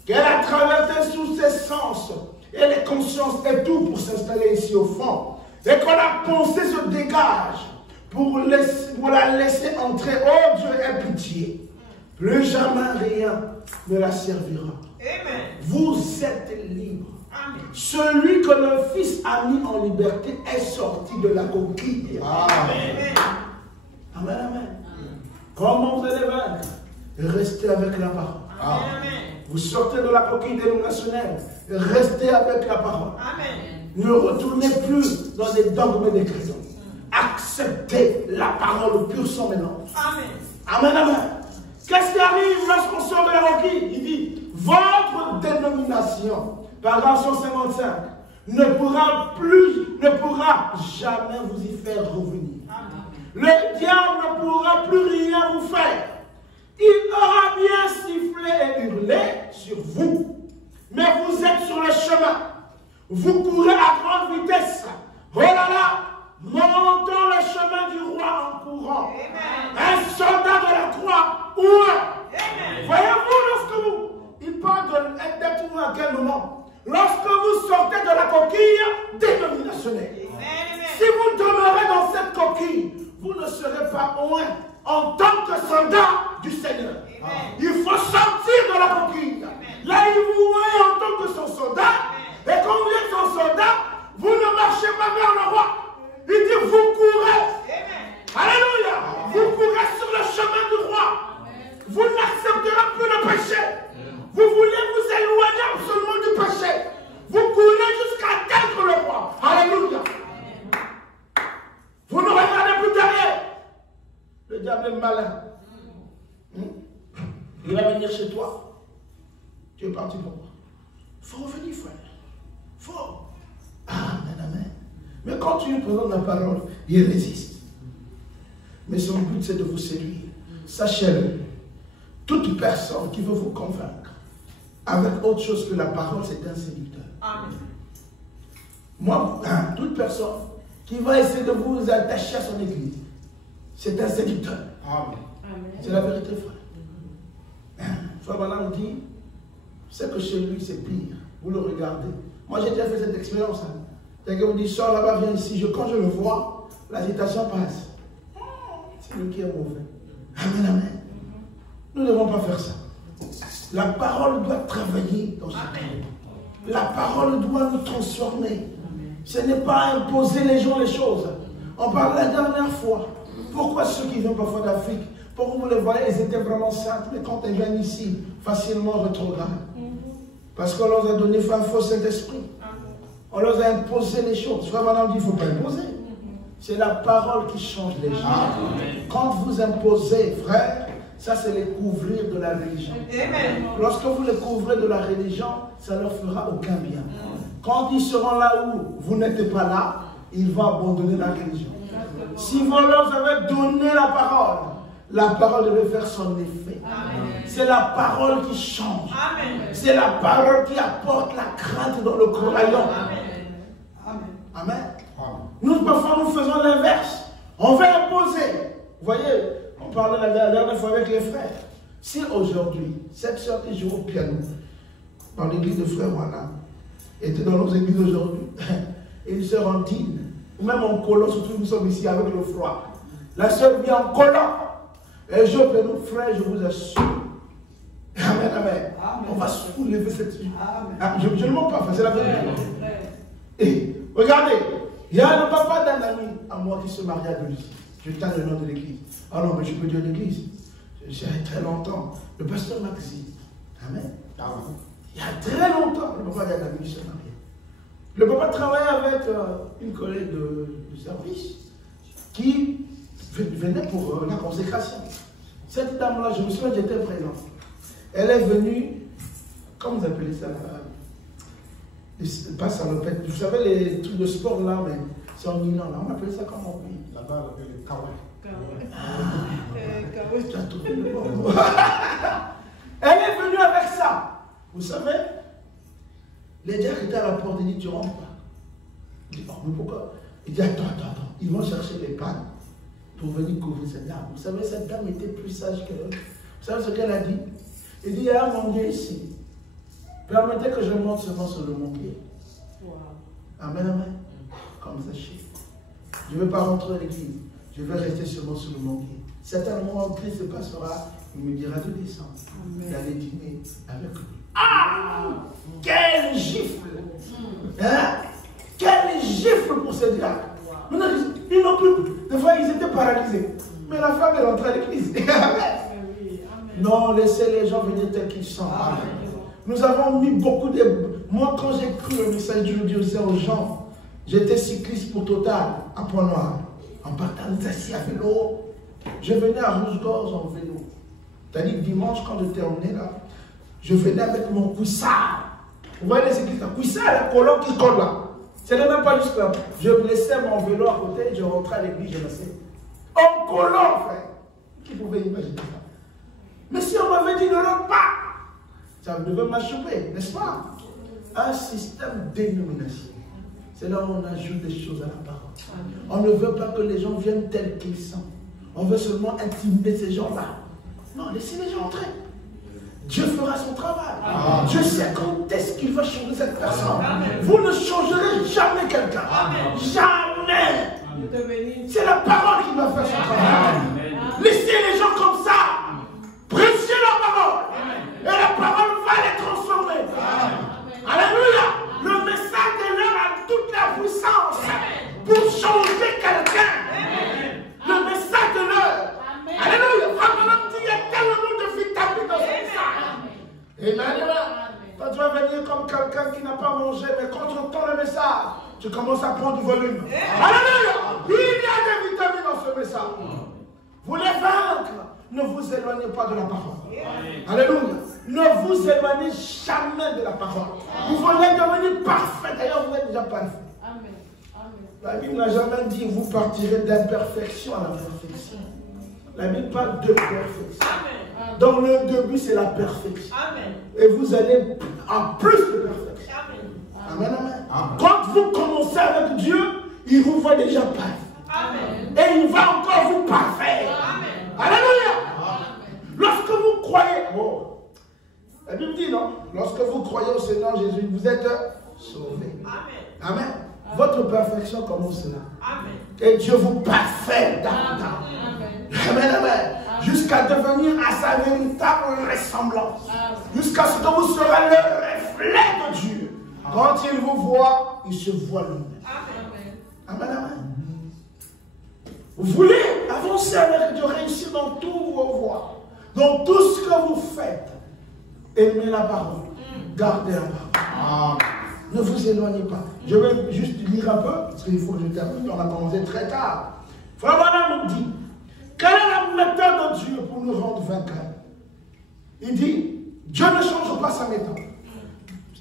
Qu'elle a traversé tous ses sens et les consciences et tout pour s'installer ici au fond. Et que la pensée se dégage pour la laisser entrer. Oh Dieu, aie pitié. Plus jamais rien ne la servira. Amen. Vous êtes libre. Amen. Celui que le Fils a mis en liberté est sorti de la coquille. Amen. Amen. Amen. Comment vous allez vaincre? Restez avec la parole. Amen. Vous sortez de la coquille dénominationnelle. Restez avec la parole. Amen. Ne retournez plus dans des dogmes des chrétiens. Acceptez la parole pure sans mélange. Amen. Amen, amen. Qu'est-ce qui arrive lorsqu'on sort de la coquille? Il dit, votre dénomination, paragraphe 155, ne pourra jamais vous y faire revenir. Amen. Le diable ne pourra plus rien vous faire. Il aura bien sifflé et hurlé sur vous. Mais vous êtes sur le chemin. Vous courez à grande vitesse. Oh là là, montons le chemin du roi en courant. Amen. Un soldat de la croix ou un. Voyez-vous, lorsque vous, il parle d'être où à quel moment? Lorsque vous sortez de la coquille dénominationnelle. Amen. Si vous demeurez dans cette coquille, vous ne serez pas loin en tant que soldat du Seigneur. Amen. Il faut sortir de la coquille. Amen. Là, il vous voit en tant que son soldat. Amen. Et quand vous êtes son soldat, vous ne marchez pas vers le roi. Il dit, vous courez. Amen. Alléluia. Amen. Vous courez sur le chemin du roi. Amen. Vous n'accepterez plus le péché. Amen. Vous voulez vous éloigner absolument du péché. Vous courez jusqu'à atteindre le roi. Alléluia. Amen. Vous ne regardez plus derrière. Le diable est malin. Il va venir chez toi. Tu es parti pour moi. Il faut revenir, frère. Il faut. Amen, amen. Mais quand tu lui présentes la parole, il résiste. Mais son but, c'est de vous séduire. Sachez-le. Toute personne qui veut vous convaincre avec autre chose que la parole, c'est un séducteur. Amen. Moi, toute personne qui va essayer de vous attacher à son église, c'est un séducteur. Amen. C'est la vérité, frère. Frère Branham dit, c'est que chez lui, c'est pire. Vous le regardez. Moi, j'ai déjà fait cette expérience. Quelqu'un vous dit, sors là-bas, viens ici. Quand je le vois, l'agitation passe. C'est lui qui est mauvais. Amen, amen. Nous ne devons pas faire ça. La parole doit travailler dans ce temps. La parole doit nous transformer. Ce n'est pas imposer les gens les choses. On parlait la dernière fois. Pourquoi ceux qui viennent parfois d'Afrique, pour vous les voyez, ils étaient vraiment simples, mais quand ils viennent ici, facilement rétrogrades. Parce qu'on leur a donné un faux Saint-Esprit. On leur a imposé les choses. Frère Madame dit, il ne faut pas imposer. C'est la parole qui change les gens. Quand vous imposez, frère, ça c'est les couvrir de la religion. Amen. Lorsque vous les couvrez de la religion, ça ne leur fera aucun bien. Quand ils seront là où vous n'êtes pas là, ils vont abandonner la religion. Si vous leur avez donné la parole devait faire son effet. C'est la parole qui change. C'est la parole qui apporte la crainte dans le croyant. Amen. Amen. Nous, parfois, nous faisons l'inverse. On va imposer. Vous voyez, on parlait la dernière fois avec les frères. Si aujourd'hui, cette soeur qui joue au piano, dans l'église de Frère Wana, était dans nos églises aujourd'hui, et une soeur en dîne, ou même en collant, surtout nous sommes ici avec le froid. La soeur vient en collant. Et je peux nous, frères, je vous assure. Amen, amen. On va soulever cette vie. Je ne mens pas, c'est la vérité. Et regardez, Il y a le papa d'un ami à moi qui se marie à Belize. Je tiens le nom de l'église. Ah non, mais je peux dire l'église. J'ai très longtemps. Le pasteur Maxime. Amen. Il y a très longtemps, le papa d'un ami qui se mariait. Le papa travaillait avec une collègue de service qui venait pour la consécration. Cette dame-là, je me souviens, j'étais présent. Elle est venue, comment vous appelez ça pas salopette, vous savez les trucs de sport là, mais c'est en Milan, là, on appelle ça comment on dit? Là-bas, on appelle les kawaii. Kawaii, tu as trouvé le bon. Elle est venue avec ça. Vous savez, les gars qui étaient à la porte, ils disent, tu rentres pas. Il dit, oh, mais pourquoi? Il dit, attends. Ils vont chercher les pannes pour venir couvrir cette dame. Vous savez, cette dame était plus sage qu'elle. Vous savez ce qu'elle a dit? Il dit, il y a un manguier ici. Permettez que je monte seulement sur le manguier. Wow. Amen, amen. Comme ça, je ne vais pas rentrer à l'église. Je vais rester seulement sur le manguier. Certainement, en Christ se passera, il me dira de descendre. D'aller dîner avec lui. Ah! Quel gifle! Hein? Quel gifle pour ces gars! Maintenant, ils n'ont plus. Des fois, ils étaient paralysés. Mais la femme est rentrée à l'église. Non, laissez les gens venir tels qu'ils sont. Amen. Nous avons mis beaucoup de... Moi, quand j'ai cru le message d'aujourd'hui aux gens, j'étais cycliste pour Total, à Point-Noir. En partant assis à vélo, je venais à Rouge-Gorge en vélo. C'est-à-dire dimanche, quand je terminais là, je venais avec mon coussard. Vous voyez les cyclistes, coussard, le colon qui colle là. Ce n'est même pas juste là. Je laissais mon vélo à côté, je rentrais à l'église, je laissais. En collant, frère. Qui pouvait imaginer ça? Mais si on m'avait dit ne rentre pas, ça devait m'achever, n'est-ce pas? Un système de dénomination. C'est là où on ajoute des choses à la parole. On ne veut pas que les gens viennent tels qu'ils sont. On veut seulement intimider ces gens-là. Non, laissez les gens entrer. Dieu fera son travail. Amen. Dieu sait quand est-ce qu'il va changer cette personne. Amen. Vous ne changerez jamais quelqu'un. Jamais. C'est la parole qui va faire son travail. Amen. Laissez les gens comme ça. Prêchez la parole. Amen. Et la parole va les transformer. Amen. Alléluia. Le message de l'heure a toute la puissance pour changer quelqu'un. Le message de l'heure. Alléluia. Vraiment, il y a tellement de vitamines dans ce message. Amen. Quand tu vas venir comme quelqu'un qui n'a pas mangé, mais quand tu entends le message, tu commences à prendre du volume. Alléluia. Il y a des vitamines dans ce message. Vous les vaincre. Ne vous éloignez pas de la parole. Alléluia. Ne vous éloignez jamais de la parole. Vous voulez devenir parfait. D'ailleurs, vous êtes déjà parfait. Amen. La Bible n'a jamais dit vous partirez d'imperfection à la perfection. La Bible parle de perfection. Amen. Donc le début, c'est la perfection. Amen. Et vous allez en plus de perfection. Amen. Amen. Amen. Quand vous commencez avec Dieu, il vous voit déjà parfait. Amen. Et il va encore vous parfaire. Amen. Alléluia. Lorsque vous croyez, la Bible dit non, lorsque vous croyez au Seigneur Jésus, vous êtes sauvés. Amen. Amen. Votre perfection commence là. Amen. Et Dieu vous parfait davantage. Amen. Amen. Jusqu'à devenir à sa véritable ressemblance. Jusqu'à ce que vous serez le reflet de Dieu. Quand il vous voit, il se voit lui-même. Amen. Amen. Vous voulez avancer avec Dieu, réussir dans tous vos voies, dans tout ce que vous faites. Aimez la parole. Gardez la parole. Ne vous éloignez pas. Je vais juste lire un peu, parce qu'il faut que je termine. On a commencé très tard. Frère Branham nous dit, quelle est la méthode de Dieu pour nous rendre vainqueurs? Il dit, Dieu ne change pas sa méthode.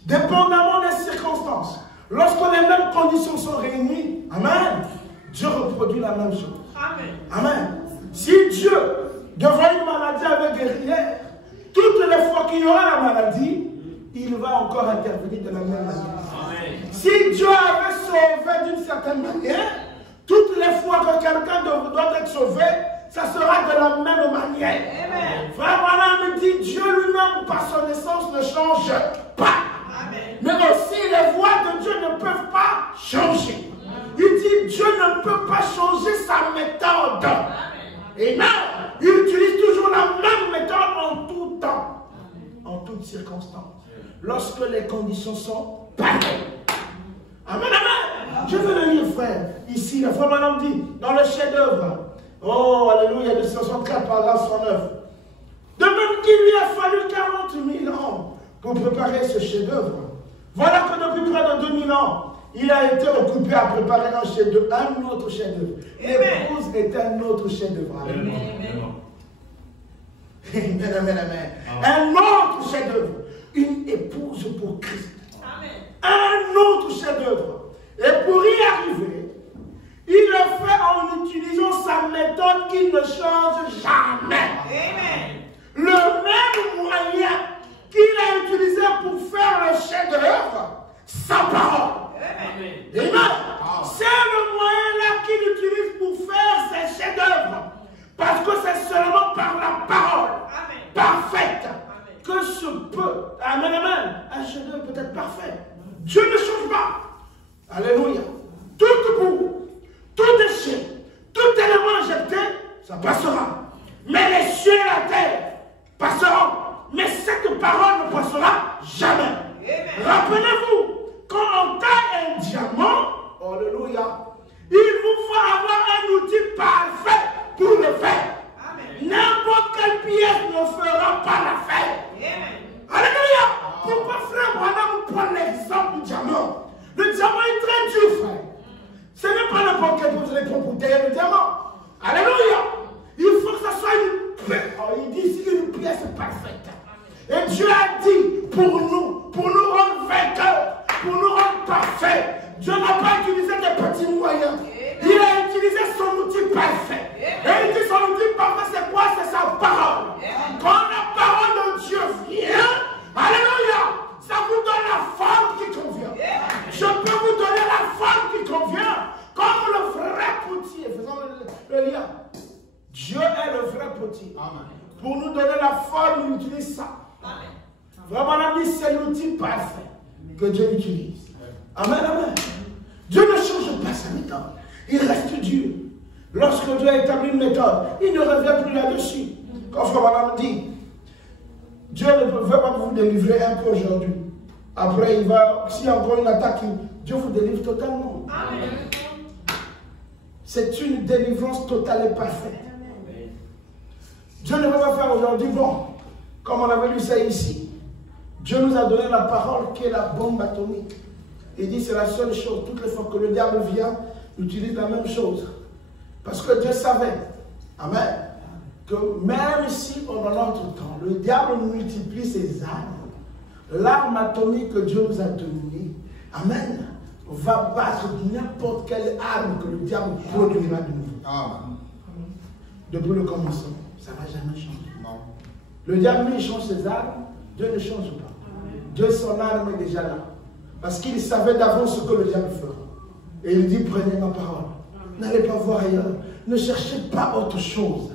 Dépendamment des circonstances. Lorsque les mêmes conditions sont réunies, amen, Dieu reproduit la même chose. Amen. Amen. Si Dieu, devant une maladie avec guerrière, toutes les fois qu'il y aura la maladie, il va encore intervenir de la même manière. Amen. Si Dieu avait sauvé d'une certaine manière, toutes les fois que quelqu'un doit être sauvé, ça sera de la même manière. Amen. Frère Branham dit, Dieu lui-même, par son essence, ne change pas. Amen. Mais aussi les voies de Dieu ne peuvent pas changer. Il dit, Dieu ne peut pas changer sa méthode. Amen. Il utilise toujours la même méthode en tout temps, en toutes circonstances. Lorsque les conditions sont pareilles. Amen, amen. Je vais le lire frère, ici, la foi madame dit, dans le chef-d'œuvre, oh, alléluia, de 64, paragraphe 109, de même qu'il lui a fallu 40 000 ans pour préparer ce chef-d'œuvre. Voilà que depuis près de 2000 ans, il a été occupé à préparer un autre chef-d'œuvre. L'épouse est un autre chef-d'œuvre. Amen. Amen, amen, amen. Un autre chef-d'œuvre. Une épouse pour Christ. Amen. Un autre chef-d'œuvre. Et pour y arriver, il le fait en utilisant sa méthode qui ne change jamais. Amen. Le même moyen qu'il a utilisé pour faire le chef-d'œuvre, sa parole. Amen. Amen. C'est le moyen-là qu'il utilise pour faire ses chefs-d'œuvre. Parce que c'est seulement par la parole parfaite que se peut. Amen, amen. Un chef-d'œuvre peut être parfait. Dieu ne change pas. Alléluia. Toute boue, tout déchet, tout élément jeté, ça passera. Mais les cieux et la terre passeront. Mais cette parole ne passera jamais. Rappelez-vous, quand on taille un diamant, alléluia, il vous faut avoir un outil parfait pour le faire. N'importe quelle pièce ne fera pas l'affaire. Alléluia. Pourquoi frère Branham prend l'exemple du diamant? Le diamant est très dur, frère. Ce n'est pas n'importe quelle chose, vous allez pour tailler le diamant. Alléluia. Il faut que ça soit une pièce. Il dit ici une pièce parfaite. Et Dieu a dit pour nous rendre vainqueurs, pour nous rendre parfaits. Dieu n'a pas utilisé des petits moyens. Il a utilisé son outil parfait. Et il dit son outil parfait, c'est quoi? C'est sa parole. Quand la parole de Dieu vient, alléluia, ça vous donne la forme qui convient. Je peux vous donner la forme qui convient, comme le vrai potier. Faisons le lien. Dieu est le vrai potier. Pour nous donner la forme, il utilise ça. Vraiment, l'ami, c'est l'outil parfait que Dieu utilise. Amen, amen. Dieu ne change pas sa méthode. Il reste Dieu. Lorsque Dieu a établi une méthode, il ne revient plus là-dessus. Quand Frère Madame dit, Dieu ne veut pas vous délivrer un peu aujourd'hui. Après, il va, s'il y a encore une attaque, Dieu vous délivre totalement. Amen. C'est une délivrance totale et parfaite. Dieu ne veut pas faire aujourd'hui, bon, comme on avait lu ça ici. Dieu nous a donné la parole qui est la bombe atomique. Il dit c'est la seule chose. Toutes les fois que le diable vient, il utilise la même chose. Parce que Dieu savait, amen, que même si pendant notre temps, le diable multiplie ses armes, l'arme atomique que Dieu nous a donnée, amen, va battre n'importe quelle arme que le diable produira de nouveau. Amen. Depuis le commencement, ça ne va jamais changer. Non. Le diable, il change ses armes, Dieu ne change pas. Dieu, son arme est déjà là. Parce qu'il savait d'avance ce que le diable fera. Et il dit, prenez ma parole. N'allez pas voir ailleurs. Ne cherchez pas autre chose.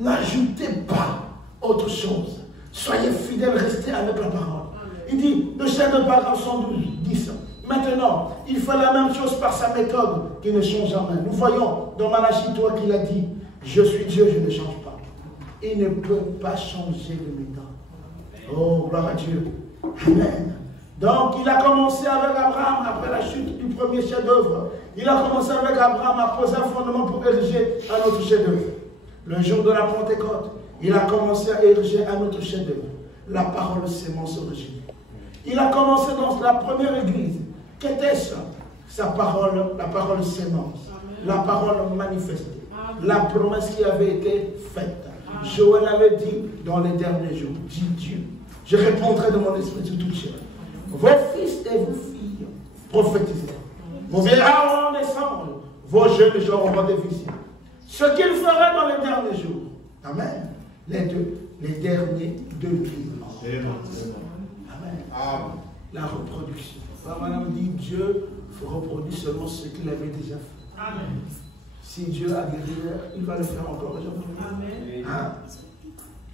N'ajoutez pas autre chose. Soyez fidèles, restez avec la parole. Il dit, le chef de paragraphe 112, 10. Maintenant, il fait la même chose par sa méthode qui ne change jamais. Nous voyons dans Malachie 3 qu'il a dit, je suis Dieu, je ne change pas. Il ne peut pas changer de méthode. Oh, gloire à Dieu. Amen. Donc, il a commencé avec Abraham, après la chute du premier chef-d'œuvre. Il a commencé avec Abraham à poser un fondement pour ériger un autre chef-d'œuvre. Le jour de la Pentecôte, il a commencé à ériger un autre chef-d'œuvre. La parole sémence originelle. Il a commencé dans la première église. Qu'était-ce? Sa parole, la parole sémence. La parole manifestée. La promesse qui avait été faite. Joël avait dit dans les derniers jours, dit Dieu, je répondrai de mon esprit sur toute chair. Vos fils et vos filles prophétiseront. Vos vieillards auront des songes. Vos jeunes gens auront des visions. Ce qu'il fera dans les derniers jours. Amen. Les derniers 2000 ans. Amen. Amen. La reproduction. Madame dit Dieu reproduit seulement ce qu'il avait déjà fait. Amen. Si Dieu a guéri, il va le faire encore aujourd'hui. Amen. Hein?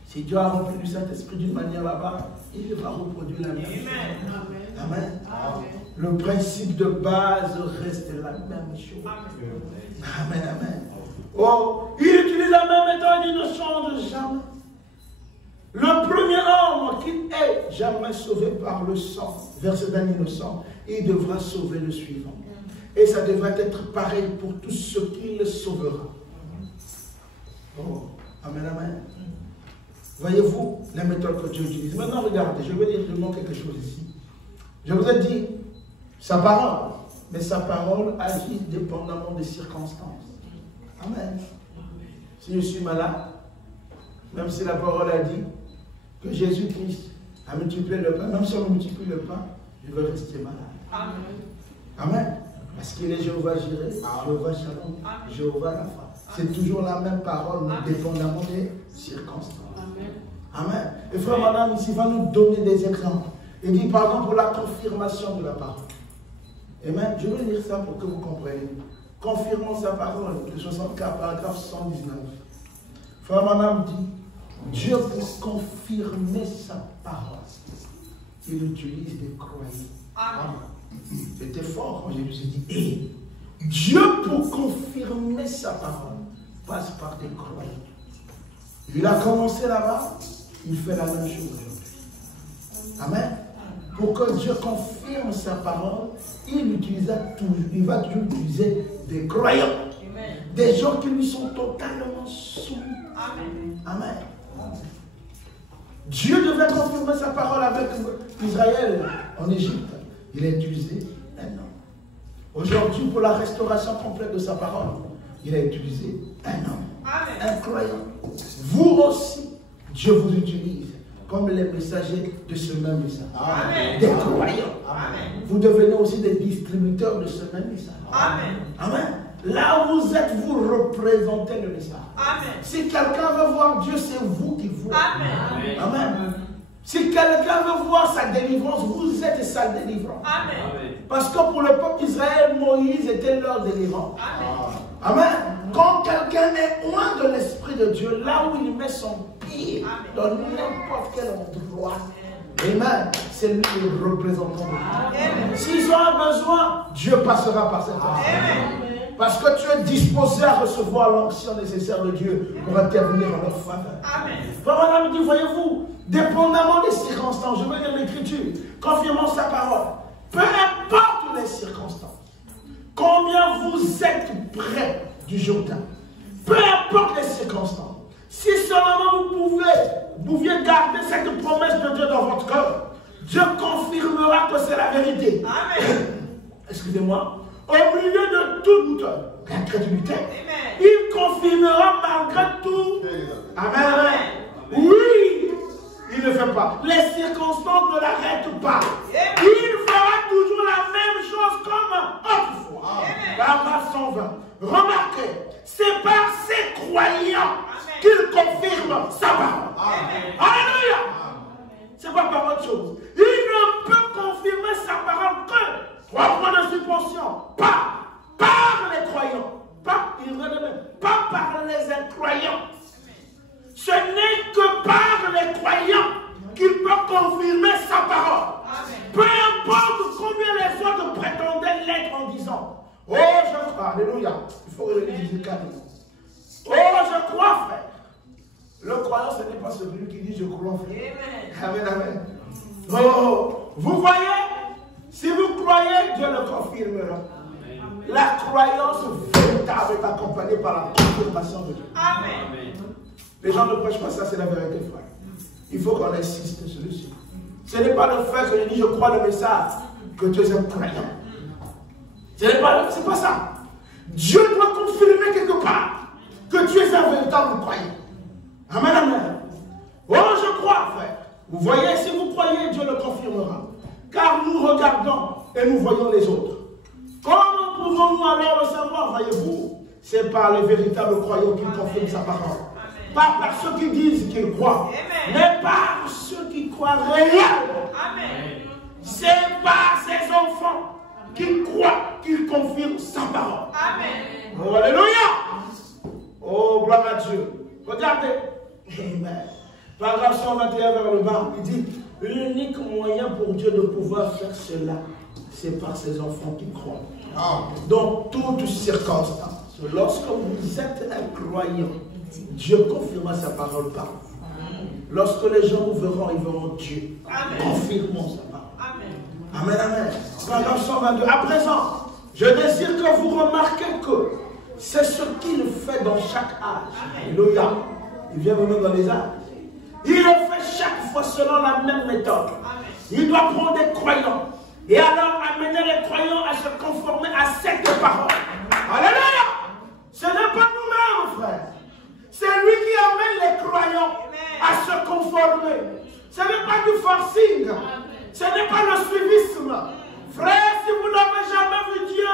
Si Dieu a rempli du Saint-Esprit d'une manière là-bas, il va reproduire la même chose. Amen. Amen. Amen. Le principe de base reste la même chose. Amen. Amen. Amen. Oh, il utilise la même méthode, il ne change jamais. Le premier homme qui est jamais sauvé par le sang, verset d'un innocent, il devra sauver le suivant. et ça devrait être pareil pour tous ceux qu'il sauvera. Oh, amen, amen. Voyez-vous la méthode que Dieu utilise. Maintenant, regardez, je vais dire quelque chose ici. Je vous ai dit sa parole, mais sa parole agit dépendamment des circonstances. Amen. Si je suis malade, même si la parole a dit que Jésus-Christ a multiplié le pain, même si on multiplie le pain, je vais rester malade. Amen. Amen. Parce qu'il est Jéhovah Jireh, Jéhovah Shalom, Jéhovah Rapha. C'est toujours la même parole, mais dépendamment des circonstances. Amen. Amen. Et frère, madame, ici, va nous donner des exemples. Il dit, par exemple, pour la confirmation de la parole. Amen. Je vais lire ça pour que vous compreniez. Confirmons sa parole, le 64, paragraphe 119. Frère, madame dit, Dieu, pour confirmer sa parole, il utilise des croyants. Amen. C'était fort quand Jésus dit, et Dieu, pour confirmer sa parole, passe par des croyants. Il a commencé là-bas, il fait la même chose aujourd'hui. Amen. Pour que Dieu confirme sa parole, il va toujours utiliser des croyants. Amen. Des gens qui lui sont totalement soumis. Amen. Amen. Dieu devait confirmer sa parole avec Israël en Égypte. Il a utilisé un homme. Aujourd'hui, pour la restauration complète de sa parole, il a utilisé un homme. Amen. Un croyant. Vous aussi, Dieu vous utilise comme les messagers de ce même message. Amen. Des croyants. Amen. Vous devenez aussi des distributeurs de ce même message. Amen. Amen. Là où vous êtes, vous représentez le message. Amen. Si quelqu'un veut voir Dieu, c'est vous qui voyez. Amen. Amen. Si quelqu'un veut voir sa délivrance, vous êtes sa délivrance. Amen. Parce que pour le peuple d'Israël, Moïse était leur délivrance. Amen. Amen. Quand quelqu'un est loin de l'Esprit de Dieu, là où il met son pied, dans n'importe quel endroit, amen, c'est lui le représentant de Dieu. S'ils ont un besoin, Dieu passera par cette personne. Parce que tu es disposé à recevoir l'onction nécessaire de Dieu pour intervenir en leur faveur. Amen. Madame dit, voyez-vous, dépendamment des circonstances, je veux lire l'Écriture, confirmant sa parole, peu importe les circonstances, combien vous êtes près du Jourdain, peu importe les circonstances, si seulement vous pouviez garder cette promesse de Dieu dans votre cœur, Dieu confirmera que c'est la vérité. Amen. Excusez-moi. Au milieu de toute incrédulité, il confirmera malgré tout. Amen. Amen. Oui, il ne fait pas. Les circonstances ne l'arrêtent pas. Amen. Il fera toujours la même chose comme autrefois. Paragraphe 120. Remarquez, c'est par ses croyants qu'il confirme sa parole. Alléluia. C'est pas par autre chose. Il ne peut confirmer sa parole que 3 points de suspension. Pas par les croyants. Pas par les incroyants. Ce n'est que par les croyants qu'il peut confirmer sa parole. Amen. Peu importe combien les autres prétendaient l'être en disant, oh je crois, alléluia, il faut que je dise calme. Oh je crois frère. Le croyant ce n'est pas celui qui dit je crois frère. Amen, amen. Oh, vous voyez, si vous croyez, Dieu le confirmera. Amen. La croyance véritable est accompagnée par la confirmation de Dieu. Amen. Les gens ne prêchent pas ça, c'est la vérité, frère. Il faut qu'on insiste sur dessus. Ce n'est pas le fait que je dis je crois le message que tu es un croyant. Ce n'est pas ça. Dieu doit confirmer quelque part que tu es un véritable croyant. Amen, amen. Oh, je crois, frère. Vous voyez, si vous croyez, Dieu le confirmera. Car nous regardons et nous voyons les autres. Comment pouvons-nous alors le savoir, voyez-vous? C'est par les véritables croyants qui confirment sa parole. Pas par ceux qui disent qu'ils croient, mais par ceux qui croient réellement. C'est par ces enfants qui croient qu'ils confirment sa parole. Amen. Oh, alléluia. Oh, gloire à Dieu. Regardez. Amen. Paragraphe 121 vers le bas, il dit, l'unique moyen pour Dieu de pouvoir faire cela, c'est par ses enfants qui croient. Dans toutes circonstances, lorsque vous êtes un croyant, Dieu confirmera sa parole par vous. Lorsque les gens vous verront, ils verront Dieu. Confirmons sa parole. Amen. Amen, amen. Paragraphe 122. À présent, Je désire que vous remarquez que c'est ce qu'il fait dans chaque âge. Alléluia. Il vient venir dans les âges. Il le fait chaque fois selon la même méthode. Il doit prendre des croyants et alors amener les croyants à se conformer à cette parole. Alléluia. Ce n'est pas nous-mêmes, frère. C'est lui qui amène les croyants à se conformer. Ce n'est pas du forcing. Ce n'est pas le suivisme. Frère, si vous n'avez jamais vu Dieu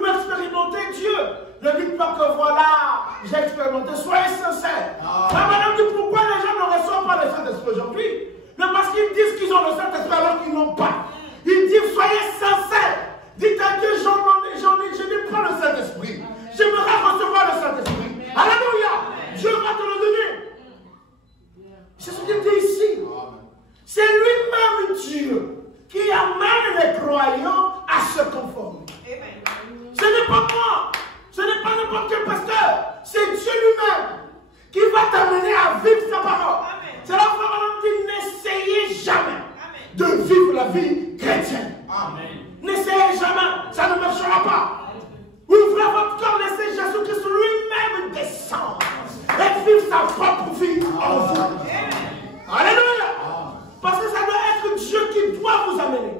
ou expérimenté Dieu, ne dites pas que voilà, j'ai expérimenté. Soyez sincères. La madame dit pourquoi les gens ne reçoivent pas le Saint-Esprit aujourd'hui? Mais parce qu'ils disent qu'ils ont le Saint-Esprit alors qu'ils n'ont pas. Ils disent soyez sincères. Dites à Dieu, je n'ai pas le Saint-Esprit. J'aimerais recevoir le Saint-Esprit. Alléluia. Dieu va te le donner. C'est ce qu'il dit ici. C'est lui-même Dieu qui amène les croyants à se conformer. Ce n'est pas moi. Ce n'est pas n'importe quel pasteur. C'est Dieu lui-même qui va t'amener à vivre sa parole. C'est la parole qui n'essayez jamais de vivre la vie chrétienne. N'essayez jamais. Ça ne marchera pas. Ouvrez votre cœur, laissez Jésus-Christ lui-même descendre et vivre sa propre vie en vous. Alléluia. Parce que ça doit être Dieu qui doit vous amener.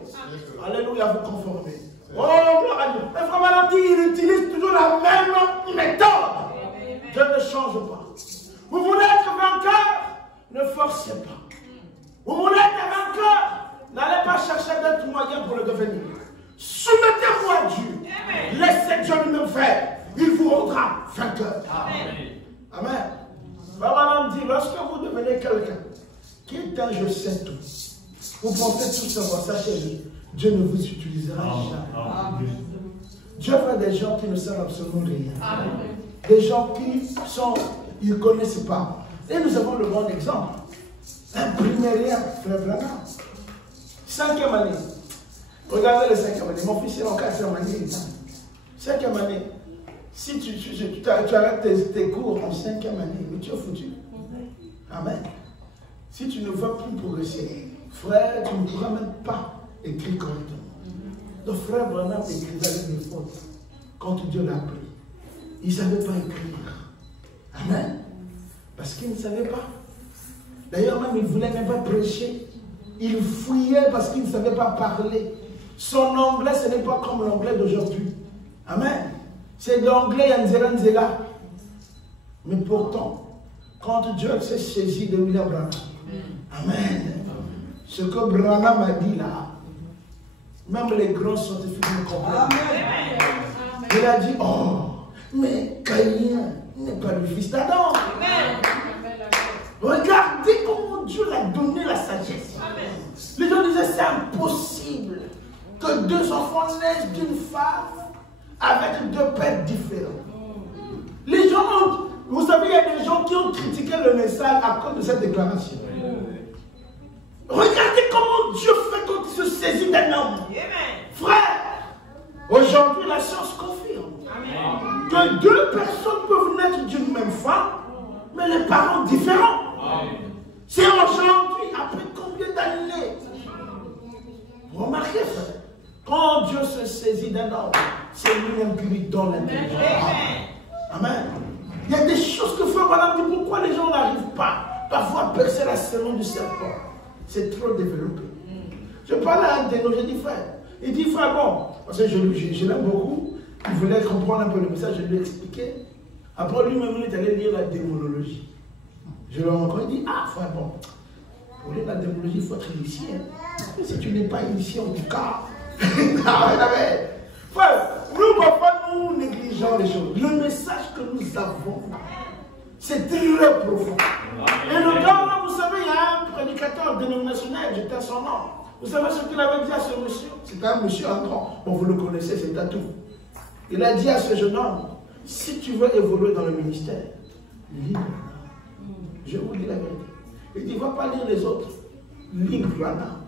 Alléluia, vous conformer. Oh, gloire à Dieu. Mais Frère Valentin, il utilise toujours la même méthode. Dieu ne change pas. Vous voulez être vainqueur? Ne forcez pas. Vous voulez être vainqueur? N'allez pas chercher d'autres moyens pour le devenir. Soumettez-vous à Dieu. Laissez Dieu lui faire. Il vous rendra vainqueur. Amen. Frère Valentin dit, lorsque vous devenez quelqu'un qui est un je sais tout, vous pensez tout savoir, sachez-le, Dieu ne vous utilisera jamais. Dieu fait des gens qui ne savent absolument rien. Des gens qui sont, ils ne connaissent pas. Et nous avons le bon exemple. Un primaire, frère Branham. 5e année. Regardez le 5e année. Mon fils est en 4e année. 5e année. Si tu arrêtes tes cours en 5e année, mais tu es foutu. Amen. Si tu ne vas plus progresser, frère, tu ne pourras même pas écrire correctement. Le frère Branham écrivait avec des fautes quand Dieu l'a appris. Il ne savait pas écrire. Amen. Parce qu'il ne savait pas. D'ailleurs, même il ne voulait même pas prêcher. Il fouillait parce qu'il ne savait pas parler. Son anglais, ce n'est pas comme l'anglais d'aujourd'hui. Amen. C'est l'anglais Yanzela. Mais pourtant, quand Dieu s'est saisi de William Branham, amen. Ce que Branham a dit là, même les grands scientifiques ne comprennent pas. Il a dit, oh, mais Caïn n'est pas le fils d'Adam. Regardez comment Dieu l'a donné la sagesse. Les gens disaient, c'est impossible que deux enfants naissent d'une femme avec deux pères différents. Les gens ont, vous savez, il y a des gens qui ont critiqué le message à cause de cette déclaration. Regardez comment Dieu fait quand il se saisit d'un homme. Frère, aujourd'hui la science confirme que deux personnes peuvent naître d'une même femme, mais les parents différents. C'est aujourd'hui, après combien d'années? Remarquez, frère, quand Dieu se saisit d'un homme, c'est lui-même qui lui donne l'intelligence. Amen. Il y a des choses que frère Branham dit, pourquoi les gens n'arrivent pas parfois à percer la semence du serpent? C'est trop développé. Je parle à un de nos, j'ai dit frère. Il dit frère, bon, parce que je l'aime beaucoup, il voulait comprendre un peu le message, je lui ai expliqué. Après lui-même, il est allé lire la démonologie. Je lui ai encore dit, ah frère, bon, pour lire la démonologie, il faut être initié. Mais si tu n'es pas initié, en tout cas, frère, nous, papa, nous négligeons les choses. Le message que nous avons, c'est très profond. Et le gars là, vous savez, il y a un prédicateur dénominationnel, j'étais son nom. Vous savez ce qu'il avait dit à ce monsieur? C'était un monsieur en grand. Bon, vous le connaissez, c'est Tatou. Il a dit à ce jeune homme, si tu veux évoluer dans le ministère, lis Branham. Je vous dis la vérité. Il dit, ne va pas lire les autres. Lis Branham.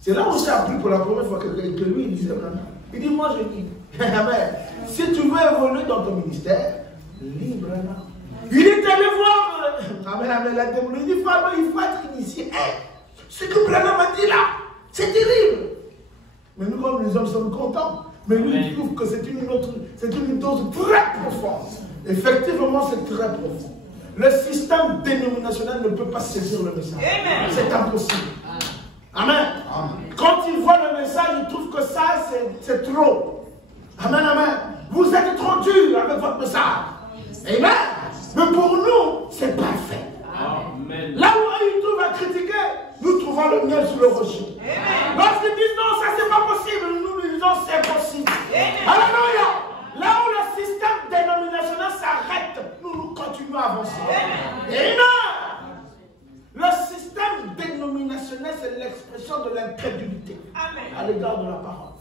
C'est là où j'ai appris pour la première fois que lui, il disait Branham. Il dit, moi je lis. Si tu veux évoluer dans ton ministère, lis Branham. Il est allé voir. Amen, la démonologie. Il dit, il faut être initié. Ce que Branham a dit là, c'est terrible. Mais nous, comme les hommes, sommes contents. Mais lui, il trouve que c'est une dose très profonde. Effectivement, c'est très profond. Le système dénominationnel ne peut pas saisir le message. C'est impossible. Amen. Quand il voit le message, il trouve que ça, c'est trop. Amen, amen. Vous êtes trop dur avec votre message. Amen. Mais pour nous, c'est parfait. Amen. Là où ils trouvent à critiquer, nous trouvons le miel sur le rocher. Lorsqu'ils disent non, ça c'est pas possible, nous disons c'est possible. Alléluia. Là où le système dénominationnel s'arrête, nous continuons à avancer. Amen. Le système dénominationnel, c'est l'expression de l'incrédulité à l'égard de la parole.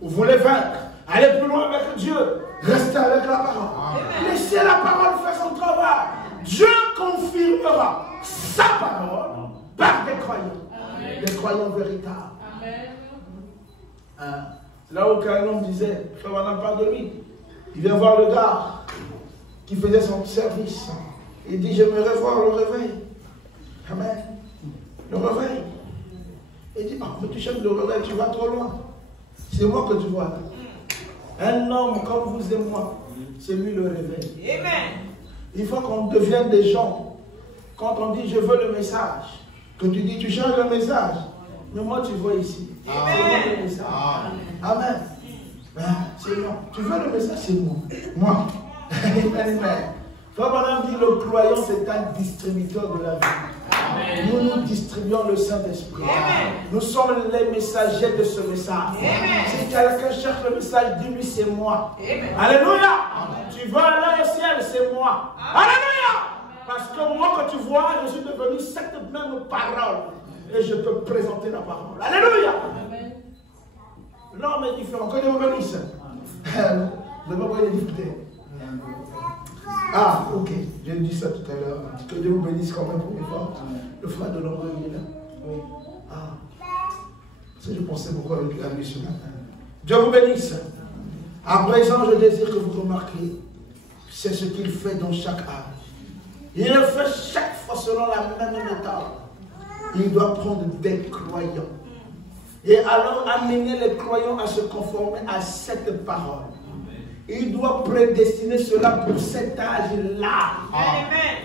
Vous voulez vaincre, allez plus loin avec Dieu, restez avec la parole. Laissez la parole faire son travail. Dieu confirmera sa parole par des croyants. Des croyants véritables. Là où un homme disait, frère, on n'a pas de lui. Il vient voir le gars qui faisait son service. Il dit, j'aimerais voir le réveil. Amen. Le réveil. Il dit, mais tu cherches le réveil, tu vas trop loin. C'est moi que tu vois. Un homme comme vous et moi, c'est lui le réveil. Amen. Il faut qu'on devienne des gens. Quand on dit je veux le message, que tu dis tu cherches le message, mais moi tu vois ici. C'est moi le message. Amen. C'est moi. Tu veux le message, c'est moi. Moi. Amen. Frère Branham dit le croyant c'est un distributeur de la vie. Nous nous distribuons le Saint-Esprit. Nous sommes les messagers de ce message. Si quelqu'un cherche le message, dis-lui c'est moi. Alléluia. Tu vas aller au ciel, c'est moi. Alléluia. Parce que moi, quand tu vois, je suis devenu cette même parole. Et je peux présenter la parole. Alléluia. L'homme est différent. Que Dieu vous bénisse. Je vais m'envoyer des difficultés. Ah, ok. J'ai dit ça tout à l'heure. Que Dieu vous bénisse quand même pour les femmes. Le frère de l'homme, il est là. Oui. Ah. Ça, je pensais beaucoup avec lui ce matin. Dieu vous bénisse. À présent, je désire que vous remarquiez, c'est ce qu'il fait dans chaque âge. Il le fait chaque fois selon la même méthode. Il doit prendre des croyants. Et alors amener les croyants à se conformer à cette parole. Il doit prédestiner cela pour cet âge-là.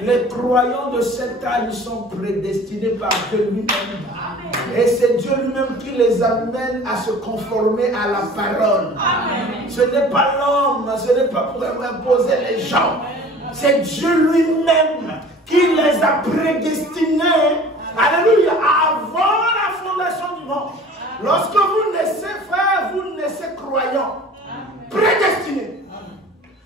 Les croyants de cet âge sont prédestinés par Dieu lui-même. Et c'est Dieu lui-même qui les amène à se conformer à la parole. Ce n'est pas l'homme, ce n'est pas pour imposer les gens. C'est Dieu lui-même qui les a prédestinés, alléluia, avant la fondation du monde. Lorsque vous naissez, frère, vous naissez croyant. Prédestiné.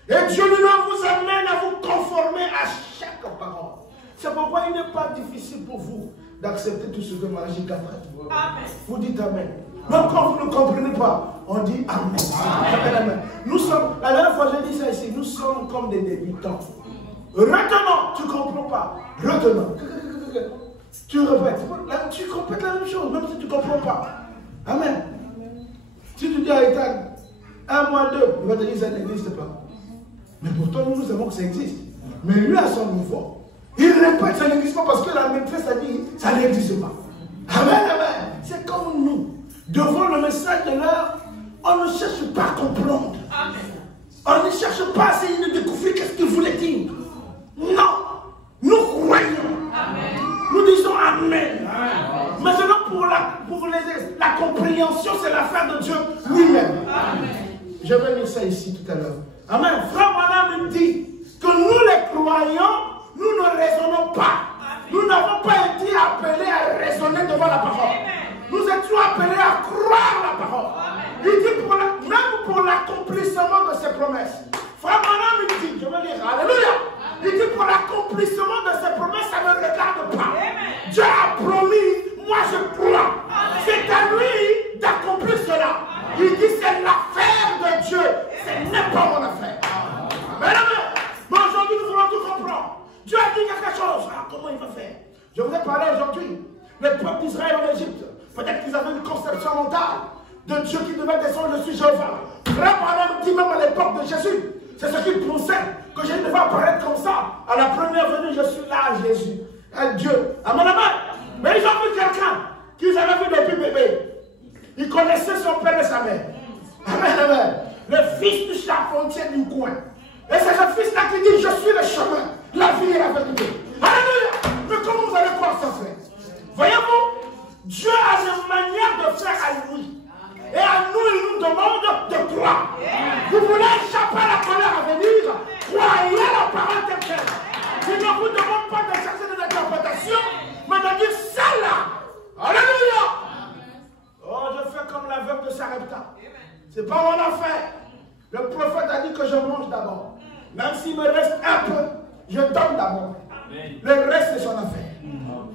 Et Dieu lui-même vous amène à vous conformer à chaque parole. C'est pourquoi il n'est pas difficile pour vous d'accepter tout ce que Malachie 4 a dit. Vous dites Amen. Même quand vous ne comprenez pas, on dit Amen. Amen. Nous sommes, la dernière fois j'ai dit ça ici, nous sommes comme des débutants. Retenons, tu ne comprends pas. Retenons. Tu répètes. Tu répètes la même chose, même si tu ne comprends pas. Amen. Si tu dis à Ethan, 1 moins 2, il va te dire ça n'existe pas. Mais pourtant, nous savons que ça existe. Mais lui, à son niveau, il répète ça n'existe pas parce que la maîtresse a dit ça n'existe pas. Amen, amen. C'est comme nous. Devant le message de l'heure, on ne cherche pas à comprendre. On ne cherche pas à essayer de découvrir qu'est-ce qu'il voulait dire. Non. Nous croyons. Amen. Nous disons Amen. Amen. Maintenant, la compréhension, c'est l'affaire de Dieu lui-même. Je vais lire ça ici tout à l'heure. Amen. Frère Branham dit que nous les croyants, nous ne raisonnons pas. Nous n'avons pas été appelés à raisonner devant la parole. Nous étions appelés à croire la parole. Il dit même pour l'accomplissement de ses promesses. Frère Branham dit, je vais lire, alléluia. Il dit pour l'accomplissement de ses promesses, ça ne me regarde pas. Dieu a promis, moi je crois. C'est à lui d'accomplir cela. Il dit c'est l'affaire de Dieu, ce n'est pas mon affaire. Mais aujourd'hui nous voulons tout comprendre. Dieu a dit quelque chose. Ah, comment il va faire? Je vous ai parlé aujourd'hui. Les peuples d'Israël en Égypte, peut-être qu'ils avaient une conception mentale de Dieu qui devait descendre, je suis Jéhovah. Frère Branham dit même à l'époque de Jésus, c'est ce qu'il pensait, que je devais apparaître comme ça. À la première venue, je suis là, Jésus, à Dieu. Amen, amen. Mais ils ont vu quelqu'un qu'ils avaient vu depuis bébé. Ils connaissaient son père et sa mère. Amen, amen. Le fils du charpentier du coin. Et c'est ce fils-là qui dit, je suis le chemin, la vie et la vérité. Alléluia. Mais comment vous allez croire ça, frère? Voyez-vous, Dieu a une manière de faire à lui. Et à nous, il nous demande de croire. Vous voulez échapper à la colère à venir? Croyez la parole de Dieu. Il ne vous demande pas de chercher des interprétations, mais de dire celle-là. Alléluia. Oh, je fais comme la veuve de Sarepta. Ce n'est pas mon affaire. Le prophète a dit que je mange d'abord. Même s'il me reste un peu, je donne d'abord. Le reste, c'est son affaire.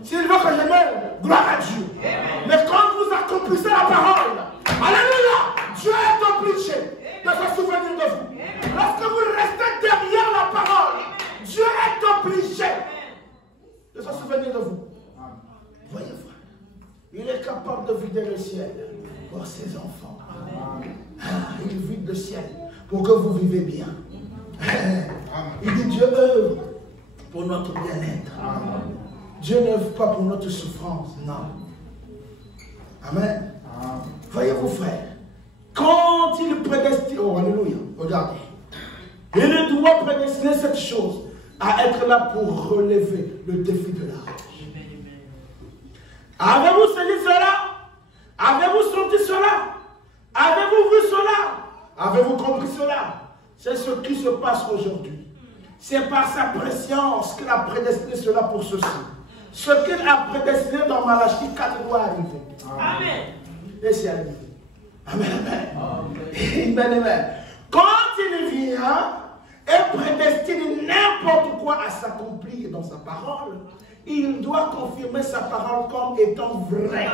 S'il veut que je meure, gloire à Dieu. Mais quand vous accomplissez la parole, alléluia, Dieu est obligé de se souvenir de vous. Lorsque vous restez derrière la parole, Dieu est obligé de se souvenir de vous. Voyez, frère, il est capable de vider le ciel pour ses enfants. Il vide le ciel pour que vous vivez bien. Il dit Dieu œuvre pour notre bien-être. Dieu n'œuvre pas pour notre souffrance, non. Amen. Voyez-vous, frère, quand il prédestine, oh alléluia, regardez, il doit prédestiner cette chose à être là pour relever le défi de l'âge. Avez-vous saisi cela? Avez-vous senti cela? Avez-vous vu cela? Avez-vous compris cela? C'est ce qui se passe aujourd'hui. C'est par sa préscience qu'il a prédestiné cela pour ceci. Ce qu'il a prédestiné dans Malachie 4 doit arriver. Amen. Et c'est arrivé. Amen, amen. Amen, amen. Quand il vient et prédestine n'importe quoi à s'accomplir dans sa parole, il doit confirmer sa parole comme étant vraie.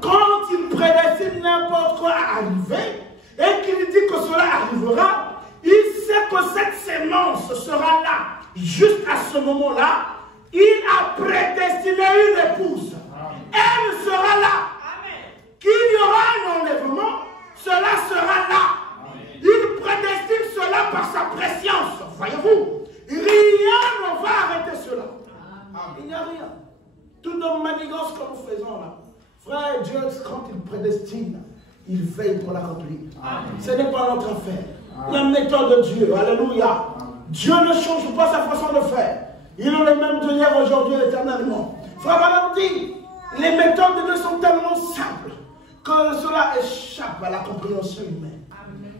Quand il prédestine n'importe quoi à arriver et qu'il dit que cela arrivera, il sait que cette sémence sera là. Juste à ce moment-là, il a prédestiné une épouse. Elle sera là. Qu'il y aura un enlèvement, cela sera là. Il prédestine cela par sa préscience. Voyez-vous, rien ne va arrêter cela. Il n'y a rien. Toute nos manigances que nous faisons là, frère, Dieu, quand il prédestine, il veille pour l'accomplir. Ce n'est pas notre affaire. La méthode de Dieu, alléluia. Dieu ne change pas sa façon de faire. Il est le même de hier, aujourd'hui, éternellement. Frère Madame dit, les méthodes de Dieu sont tellement simples que cela échappe à la compréhension humaine.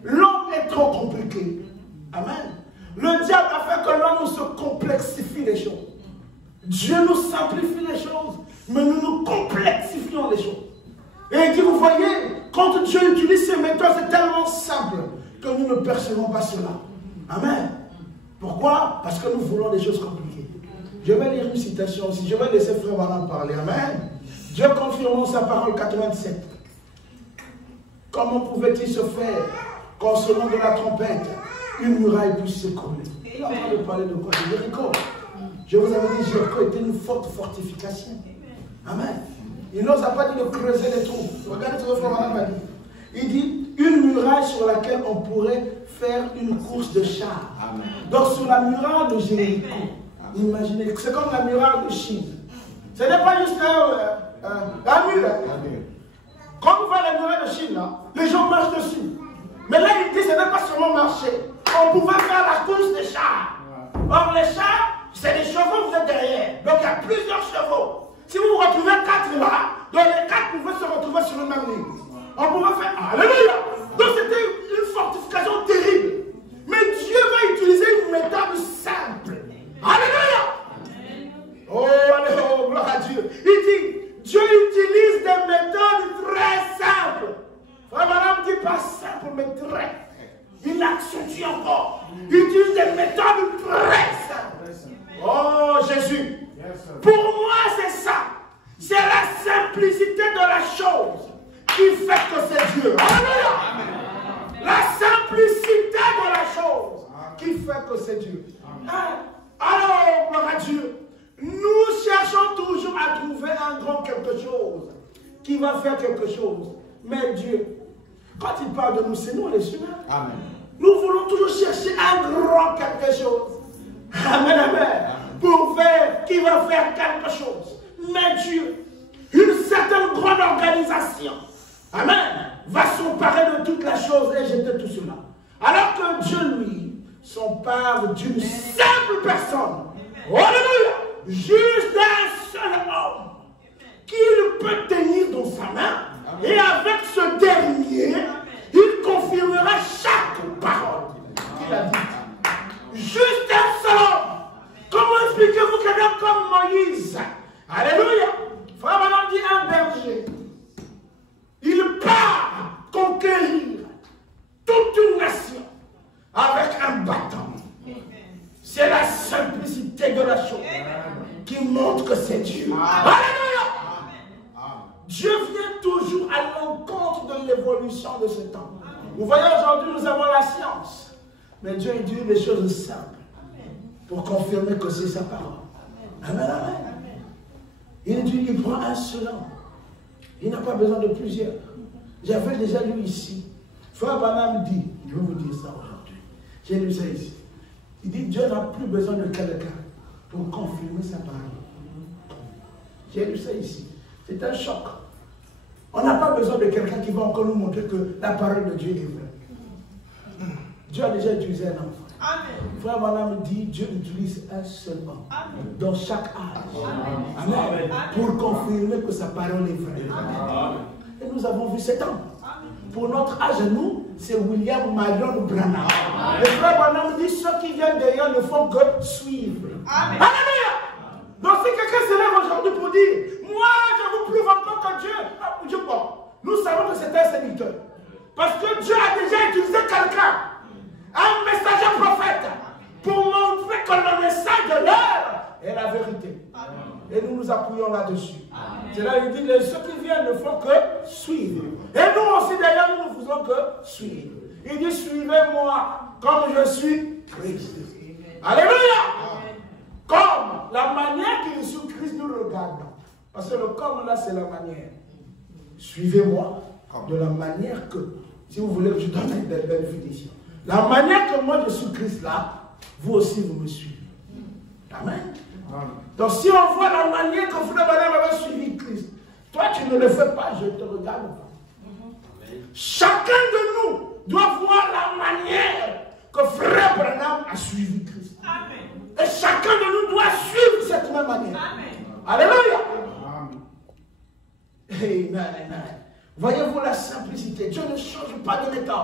L'homme est trop compliqué. Amen. Le diable a fait que l'homme se complexifie les choses. Dieu nous simplifie les choses, mais nous nous complexifions les choses. Et il dit, vous voyez, quand Dieu utilise ces méthodes, c'est tellement simple que nous ne percevons pas cela. Amen. Pourquoi? Parce que nous voulons des choses compliquées. Je vais lire une citation aussi. Je vais laisser Frère Manan parler. Amen. Dieu confirmant sa parole 87. Comment pouvait-il se faire qu'en sonnant de la trompette, une muraille puisse s'écrouler? Il est en train de parler de quoi? De Jéricho. Je vous avais dit, Jéricho était une forte fortification. Amen. Il n'osa pas dire de creuser les trous. Regardez ce que Frère Manan va dire. Il dit, une muraille sur laquelle on pourrait faire une course de chars. Donc sur la muraille de Jéricho, imaginez, c'est comme la muraille de Chine. Ce n'est pas juste un mur. Quand vous voyez la muraille de Chine, là, les gens marchent dessus. Mais là, il dit, ce n'est pas seulement marcher. On pouvait faire la course des chars. Or, les chars, c'est les chevaux, vous êtes derrière. Donc, il y a plusieurs chevaux. Si vous vous retrouvez 4 là, donc les 4 pouvaient se retrouver sur le même ligne. On pouvait faire, alléluia. Donc, c'était une fortification terrible. Mais Dieu va utiliser une méthode simple. Alléluia. Oh, alléluia, gloire à Dieu. Il dit, Dieu utilise des méthodes très simples. Frère Madame dit pas simple, mais très. Il accentue encore. Il utilise des méthodes très simples. Oh, Jésus. Pour moi, c'est ça. C'est la simplicité de la chose qui fait que c'est Dieu. Alléluia. La simplicité de la chose qui fait que c'est Dieu. Alors, gloire à Dieu, nous cherchons toujours à trouver un grand quelque chose qui va faire quelque chose. Mais Dieu, quand il parle de nous, c'est nous les humains. Amen. Nous voulons toujours chercher un grand quelque chose. Amen, amen. Pour faire, qui va faire quelque chose. Mais Dieu, une certaine grande organisation. Amen. va s'emparer de toute la chose et jeter tout cela. Alors que Dieu, lui, s'empare d'une simple personne. Alléluia! Juste un seul homme qu'il peut tenir dans sa main. Et avec ce dernier, il confirmera chaque parole qu'il a dite. Juste un seul homme. Comment expliquez-vous quelqu'un comme Moïse? Alléluia! Frère Branham dit un berger. Il part conquérir toute une nation avec un bâton. C'est la simplicité de la chose qui montre que c'est Dieu. Alléluia! Dieu vient toujours à l'encontre de l'évolution de ce temps. Vous voyez, aujourd'hui, nous avons la science. Mais Dieu dit des choses simples pour confirmer que c'est sa parole. Amen, amen. Il dit, il prend un seul homme. Il n'a pas besoin de plusieurs. J'avais déjà lu ici. Frère Branham dit, je vais vous dire ça aujourd'hui. J'ai lu ça ici. Il dit, Dieu n'a plus besoin de quelqu'un pour confirmer sa parole. J'ai lu ça ici. C'est un choc. On n'a pas besoin de quelqu'un qui va encore nous montrer que la parole de Dieu est vraie. Dieu a déjà utilisé un homme. Amen. Frère Branham dit, Dieu utilise un seul homme. Amen. Dans chaque âge. Amen. Amen. Pour confirmer que sa parole est vraie. Amen. Et nous avons vu cet homme. Pour notre âge, nous, c'est William Marion Branham. Le frère Branham dit, ceux qui viennent derrière ne font que suivre. Amen. Alléluia. Donc si quelqu'un se lève aujourd'hui pour dire, moi je vous prouve encore que Dieu, nous savons que c'est un séducteur. Parce que Dieu a déjà utilisé quelqu'un, un messager prophète, pour montrer que le message de l'heure est la vérité. Amen. Et nous nous appuyons là-dessus. C'est là qu'il dit, ceux qui viennent ne font que suivre. Et nous aussi d'ailleurs, nous ne faisons que suivre. Il dit, suivez-moi comme je suis Christ. Alléluia. Comme la manière qu'il suit Christ nous regarde. Parce que le comme là, c'est la manière. Suivez-moi de la manière que, si vous voulez que je donne une belle définition. La manière que moi je suis Christ là, vous aussi vous me suivez. Amen. Amen. Donc si on voit la manière que Frère Branham avait suivi Christ, toi tu ne le fais pas, je te regarde pas. Amen. Chacun de nous doit voir la manière que Frère Branham a suivi Christ. Amen. Et chacun de nous doit suivre cette même manière. Amen. Alléluia. Amen. Amen. Voyez-vous la simplicité. Dieu ne change pas de méthode.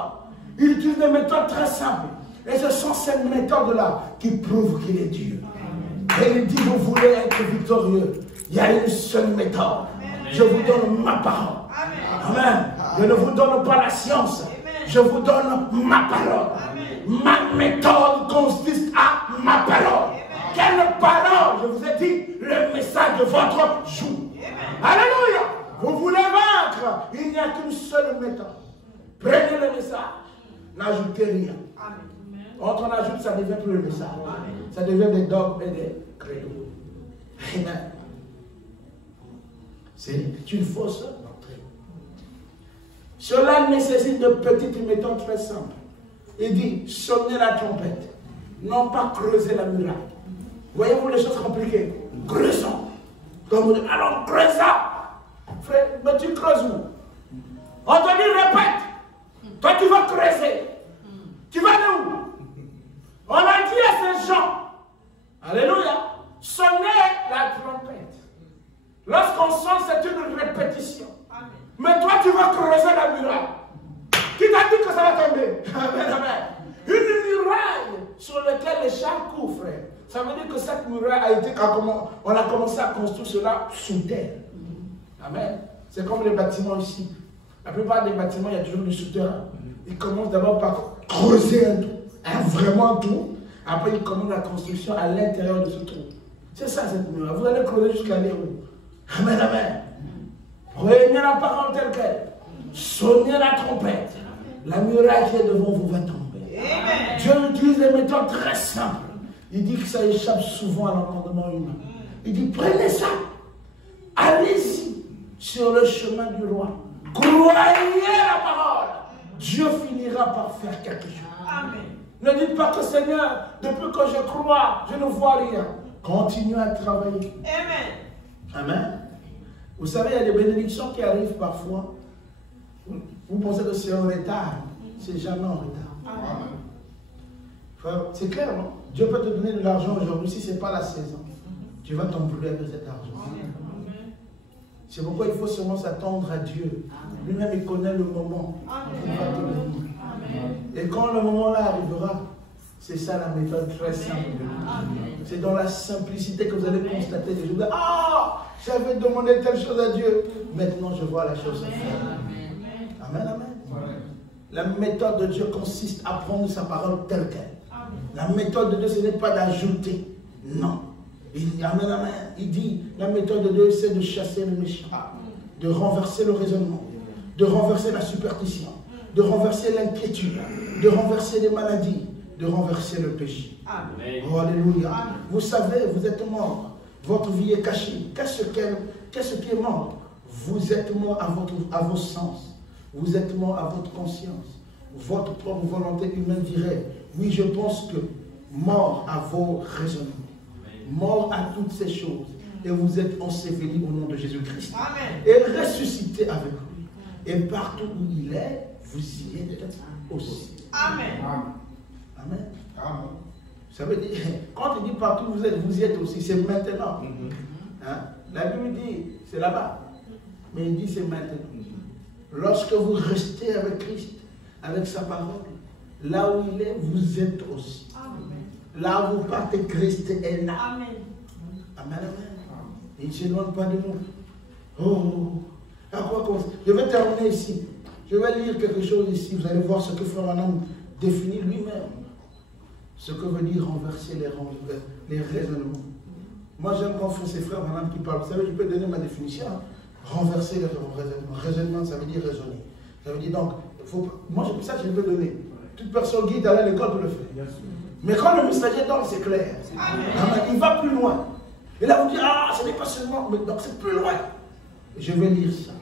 Il utilise des méthodes très simples. Et ce sont ces méthodes-là qui prouvent qu'il est Dieu. Amen. Et il dit, vous voulez être victorieux. Il y a une seule méthode. Amen. Je vous donne ma parole. Amen. Amen. Je ne vous donne pas la science. Amen. Je vous donne ma parole. Amen. Ma méthode consiste à ma parole. Amen. Quelle parole? Je vous ai dit, le message de votre jour. Amen. Alléluia. Vous voulez vaincre, il n'y a qu'une seule méthode. Prenez le message, n'ajoutez rien. Amen. Quand on ajoute, ça ne devient plus le message. Amen. Ça devient des dogmes et des credos. Amen. C'est une fausse doctrine. Cela nécessite de petites méthodes très simples. Il dit, sonnez la trompette, non pas creuser la muraille. Voyez-vous les choses compliquées? Creusons. Comme vous dites, alors creusons. Frère, mais tu creuses où? On te dit répète. Toi tu vas creuser. Tu vas de où? On a dit à ces gens, alléluia, sonnez la trompette. Lorsqu'on sonne, c'est une répétition. Amen. Mais toi tu vas creuser la muraille. Qui t'a dit que ça va tomber? Amen, amen. Une muraille sur laquelle les chars courent, frère. Ça veut dire que cette muraille a été, on a commencé à construire cela sous terre. Amen. C'est comme les bâtiments ici. La plupart des bâtiments, il y a toujours du souterrain. Ils commencent d'abord par creuser un trou, vraiment un trou. Après, ils commencent la construction à l'intérieur de ce trou. C'est ça cette muraille. Vous allez creuser jusqu'à aller où? Amen, amen. Prenez la parole telle qu'elle. Sonnez la trompette. La muraille qui est devant vous va tomber. Amen. Dieu utilise des méthodes très simples. Il dit que ça échappe souvent à l'entendement humain. Il dit, prenez ça. Allez-y sur le chemin du roi. Croyez la parole. Dieu finira par faire quelque chose. Amen. Ne dites pas que Seigneur, depuis que je crois, je ne vois rien. Continuez à travailler. Amen. Amen. Vous savez, il y a des bénédictions qui arrivent parfois. Vous pensez que c'est en retard. C'est jamais en retard. C'est clair, non? Dieu peut te donner de l'argent aujourd'hui. Si ce n'est pas la saison, tu vas t'embrouiller avec cet argent. C'est pourquoi il faut seulement s'attendre à Dieu. Lui-même, il connaît le moment où il va te bénir. Et quand le moment-là arrivera, c'est ça la méthode très simple. C'est dans la simplicité que vous allez constater des choses. Ah, j'avais demandé telle chose à Dieu. Maintenant, je vois la chose se faire. Amen, amen. La méthode de Dieu consiste à prendre sa parole telle qu'elle. La méthode de Dieu, ce n'est pas d'ajouter. Non. Il dit, amen, amen. Il dit, la méthode de Dieu, c'est de chasser le méchant, de renverser le raisonnement, de renverser la superstition, de renverser l'inquiétude, de renverser les maladies, de renverser le péché. Amen. Oh, alléluia. Amen. Vous savez, vous êtes mort. Votre vie est cachée. Qu'est-ce qui est mort? Vous êtes mort à vos sens. Vous êtes mort à votre conscience. Votre propre volonté humaine dirait, oui, je pense que mort à vos raisonnements. Mort à toutes ces choses. Et vous êtes ensevelis au nom de Jésus-Christ. Et ressuscité avec lui. Et partout où il est, vous y êtes aussi. Amen. Amen. Amen. Ça veut dire, quand il dit partout où vous y êtes aussi, c'est maintenant. Hein? La Bible dit, c'est là-bas. Mais il dit, c'est maintenant. Lorsque vous restez avec Christ, avec sa parole, là où il est, vous êtes aussi. Amen. Là où vous partez, Christ est là. Amen. Amen, amen. Il ne s'éloigne pas de nous. Oh, à quoi je vais terminer ici. Je vais lire quelque chose ici. Vous allez voir ce que Frère Branham définit lui-même. Ce que veut dire renverser les raisonnements. Moi, j'aime quand c'est Frère Branham qui parle. Vous savez, je peux donner ma définition. Hein? Renverser les raisonnements. Raisonnement, ça veut dire raisonner. Ça veut dire donc, moi, c'est pour ça que je peux donner. Toute personne guide à l'école peut le faire. Mais quand le messager donne, c'est clair. Il va plus loin. Et là, vous dites, ah, ce n'est pas seulement, mais donc c'est plus loin. Je vais lire ça.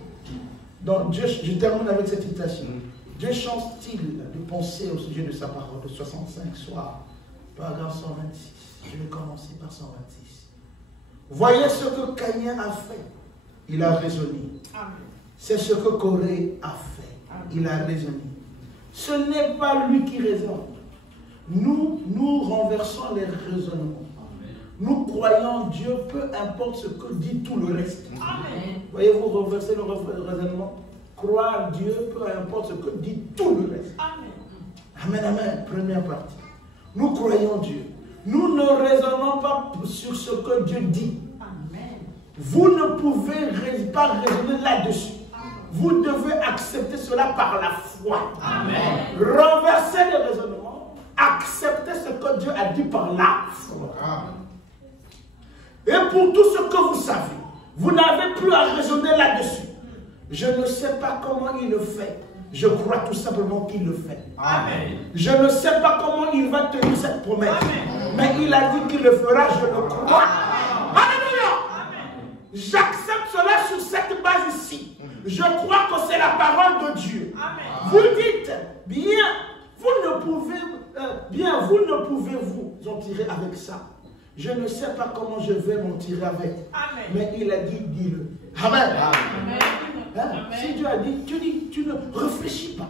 Donc, Dieu, je termine avec cette citation. Dieu change-t-il de penser au sujet de sa parole de 65 soirs, paragraphe 126. Je vais commencer par 126. Voyez ce que Caïn a fait. Il a raisonné. C'est ce que Corée a fait. Il a raisonné. Ce n'est pas lui qui raisonne. Nous renversons les raisonnements. Nous croyons Dieu, peu importe ce que dit tout le reste. Voyez-vous renverser le raisonnement? Croire Dieu, peu importe ce que dit tout le reste. Amen, amen. Première partie. Nous croyons Dieu. Nous ne raisonnons pas sur ce que Dieu dit. Vous ne pouvez pas raisonner là-dessus. Vous devez accepter cela par la foi. Amen. Renverser les raisonnements. Accepter ce que Dieu a dit par la foi. Amen. Et pour tout ce que vous savez, vous n'avez plus à raisonner là-dessus. Je ne sais pas comment il le fait. Je crois tout simplement qu'il le fait. Amen. Je ne sais pas comment il va tenir cette promesse. Amen. Mais il a dit qu'il le fera, je le crois. Alléluia. J'accepte cela sur cette base ici. Je crois que c'est la parole de Dieu. Amen. Vous dites, bien, vous ne pouvez vous en tirer avec ça. Je ne sais pas comment je vais m'en tirer avec. Amen. Mais il a dit, dis-le. Amen. Amen. Hein? Si Dieu a dit, tu ne réfléchis pas.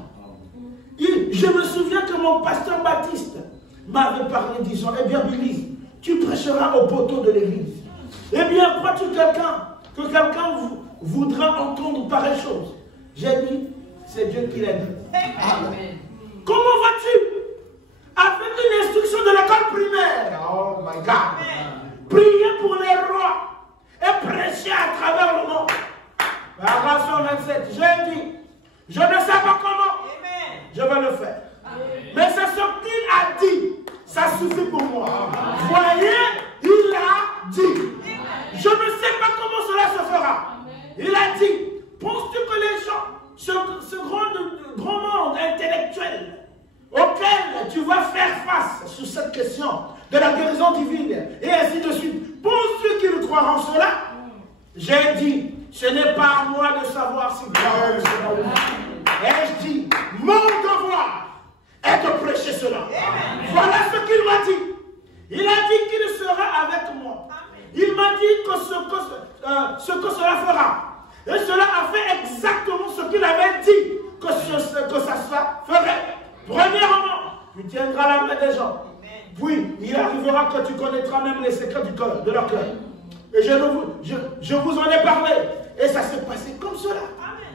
Je me souviens que mon pasteur Baptiste m'avait parlé, disant, eh bien Billy, tu prêcheras au poteau de l'église. Eh bien, crois-tu que quelqu'un voudra entendre pareille chose? J'ai dit, c'est Dieu qui l'a dit. Amen. Comment vas-tu? Avec une instruction de l'école primaire. Oh my God. Amen. Prier pour les rois et prêcher à travers le monde. Paragraphe 127. J'ai dit, je ne sais pas comment. Amen. Je vais le faire. Amen. Mais c'est ce qu'il a dit. Ça suffit pour moi. Amen. Voyez, il a dit. Amen. Je ne sais pas comment cela se fera. Amen. Il a dit, penses-tu que les gens, ce grand monde intellectuel auquel tu vas faire face sur cette question de la guérison divine et ainsi de suite, penses-tu qu'ils croiront cela? J'ai dit, ce n'est pas à moi de savoir si croiront cela. Et je dis, mon devoir est de prêcher cela. Amen. Voilà ce qu'il m'a dit. Il a dit qu'il sera avec moi. Amen. Il m'a dit que ce que cela fera. Et cela a fait exactement ce qu'il avait dit que ça soit fait. Premièrement, tu tiendras la main des gens. Puis, il arrivera que tu connaîtras même les secrets du cœur, de leur cœur. Et je vous en ai parlé. Et ça s'est passé comme cela.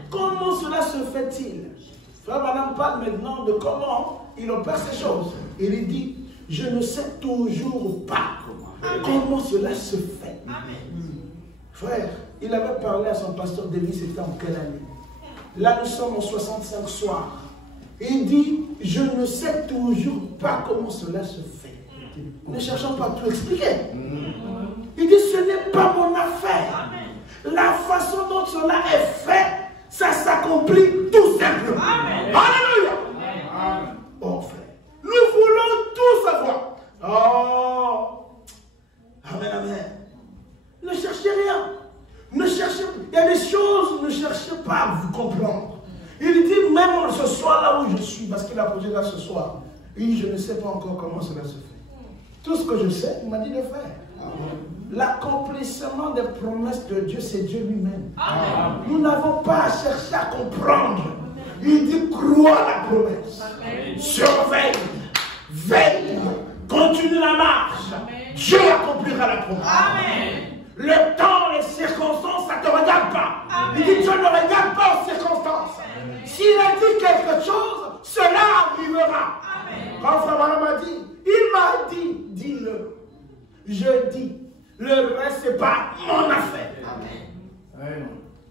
Comment cela se fait-il? Frère Branham parle maintenant de comment il opère ces choses. Il dit, je ne sais toujours pas comment cela se fait. Frère, il avait parlé à son pasteur David, c'était en quelle année? Là, nous sommes en 65 soirs. Il dit, je ne sais toujours pas comment cela se fait. Ne cherchons pas à tout expliquer. Il dit, ce n'est pas mon affaire. La façon dont cela est fait, ça s'accomplit tout simplement. Alléluia. Oh frère, nous voulons tout savoir. Oh, amen, amen. Ne cherchez rien. Ne cherchez, il y a des choses, ne cherchez pas à vous comprendre. Il dit, même ce soir là où je suis, parce qu'il a posé là ce soir, il dit, je ne sais pas encore comment cela se fait. Tout ce que je sais, il m'a dit de faire. L'accomplissement des promesses de Dieu, c'est Dieu lui-même. Nous n'avons pas à chercher à comprendre. Il dit, crois la promesse. Surveille, veille, continue la marche. Dieu accomplira la promesse. Le temps, les circonstances, ça ne te regarde pas. Il dit, Dieu ne regarde pas aux circonstances. S'il a dit quelque chose, cela arrivera. Quand Frère Branham m'a dit, il m'a dit, dis-le. Je dis, le reste, ce n'est pas mon affaire.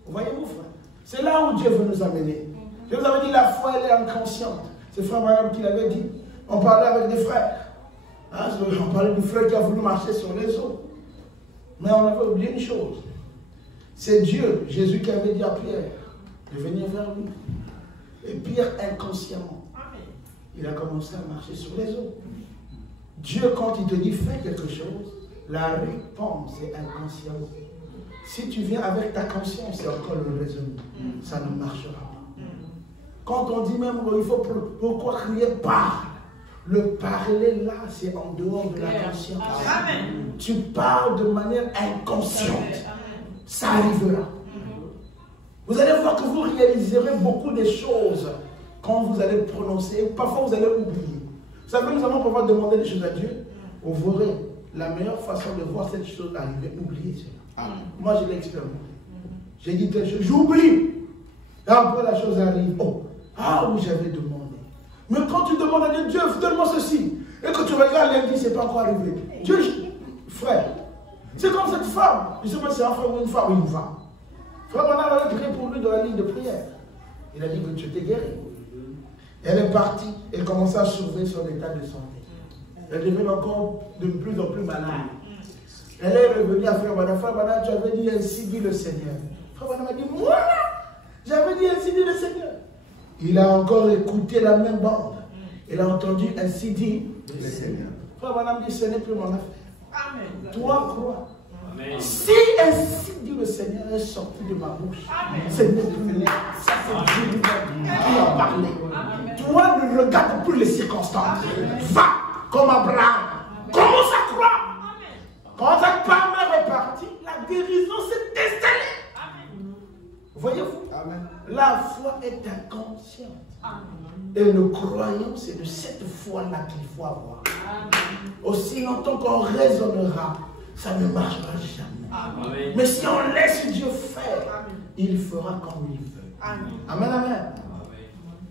Voyez-vous, frère, c'est là où Dieu veut nous amener. Je vous avais dit, la foi, elle est inconsciente. C'est Frère Branham qui l'avait dit. On parlait avec des frères. Hein, on parlait du frère qui a voulu marcher sur les eaux. Mais on avait oublié une chose. C'est Dieu, Jésus, qui avait dit à Pierre de venir vers lui. Et Pierre, inconsciemment, il a commencé à marcher sur les eaux. Dieu, quand il te dit fais quelque chose, la réponse est inconsciente. Si tu viens avec ta conscience, c'est encore le raisonnement. Ça ne marchera pas. Quand on dit même qu'il faut pourquoi crier parle, le parler là, c'est en dehors de la conscience. Amen. Tu parles de manière inconsciente. Ça arrivera. Vous allez voir que vous réaliserez beaucoup de choses quand vous allez prononcer. Parfois, vous allez oublier. Vous savez, nous allons pouvoir demander des choses à Dieu. Vous verrez la meilleure façon de voir cette chose arriver. Oubliez cela. Moi, je l'ai expérimenté. J'ai dit telle chose, j'oublie. Et après, la chose arrive. Oh, ah oui, j'avais demandé. Mais quand tu demandes à Dieu, Dieu, donne-moi ceci. Et que tu regardes lundi, ce n'est pas encore arrivé. Dieu, frère, c'est comme cette femme. Je ne sais pas si c'est un frère ou une femme. Une femme. Frère Branham avait prié pour lui dans la ligne de prière. Il a dit que tu t'es guéri. Elle est partie et commençait à surveiller son état de santé. Elle devenait encore de plus en plus malade. Elle est revenue à Frère Branham. Frère Branham, tu avais dit ainsi dit le Seigneur. Frère Branham a dit, moi, j'avais dit ainsi dit le Seigneur. Il a encore écouté la même bande. Il a entendu ainsi dit le Seigneur. Frère Branham dit, ce n'est plus mon affaire. Amen. Toi, crois. Amen. Si ainsi dit le Seigneur est sorti de ma bouche, ce n'est plus moi. Ça, c'est Dieu lui-même qui a parlé. Toi, ne regarde plus les circonstances. Va comme Abraham. Commence à croire. Quand ta femme est repartie, la guérison s'est installée. Voyez-vous? La foi est inconsciente. Et le croyant, c'est de cette foi-là qu'il faut avoir. Aussi longtemps qu'on raisonnera, ça ne marchera jamais. Mais si on laisse Dieu faire, il fera comme il veut. Amen, amen.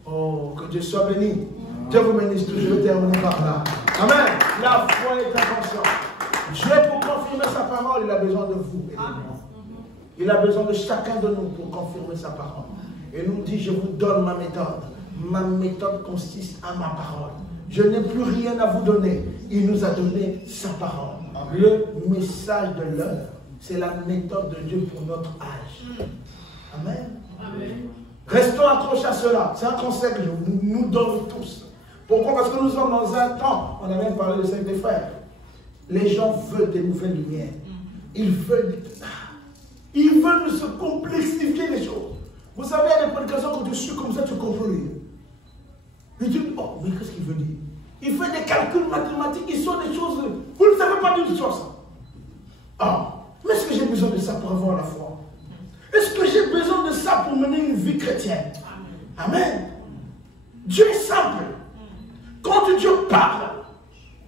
Oh, que Dieu soit béni. Dieu vous bénisse tous. Je vais terminer par là. Amen. La foi est inconsciente. Dieu, pour confirmer sa parole, il a besoin de vous et de moi. Il a besoin de chacun de nous pour confirmer sa parole. Et nous dit, je vous donne ma méthode. Ma méthode consiste à ma parole. Je n'ai plus rien à vous donner. Il nous a donné sa parole. Le message de l'heure, c'est la méthode de Dieu pour notre âge. Amen. Amen. Restons accrochés à cela. C'est un conseil que je nous donne tous. Pourquoi? Parce que nous sommes dans un temps, on a même parlé de 5 des frères. Les gens veulent des nouvelles lumières. Ils veulent se complexifier les choses. Vous savez, il y a des prédications que tu suis comme ça, tu comprends rien. Et tu dis, oh, mais qu'est-ce qu'il veut dire? Il fait des calculs mathématiques, ils sont des choses, vous ne savez pas d'où ça. Ah, mais est-ce que j'ai besoin de ça pour avoir la foi? Est-ce que j'ai besoin de ça pour mener une vie chrétienne? Amen. Dieu est simple. Quand Dieu parle,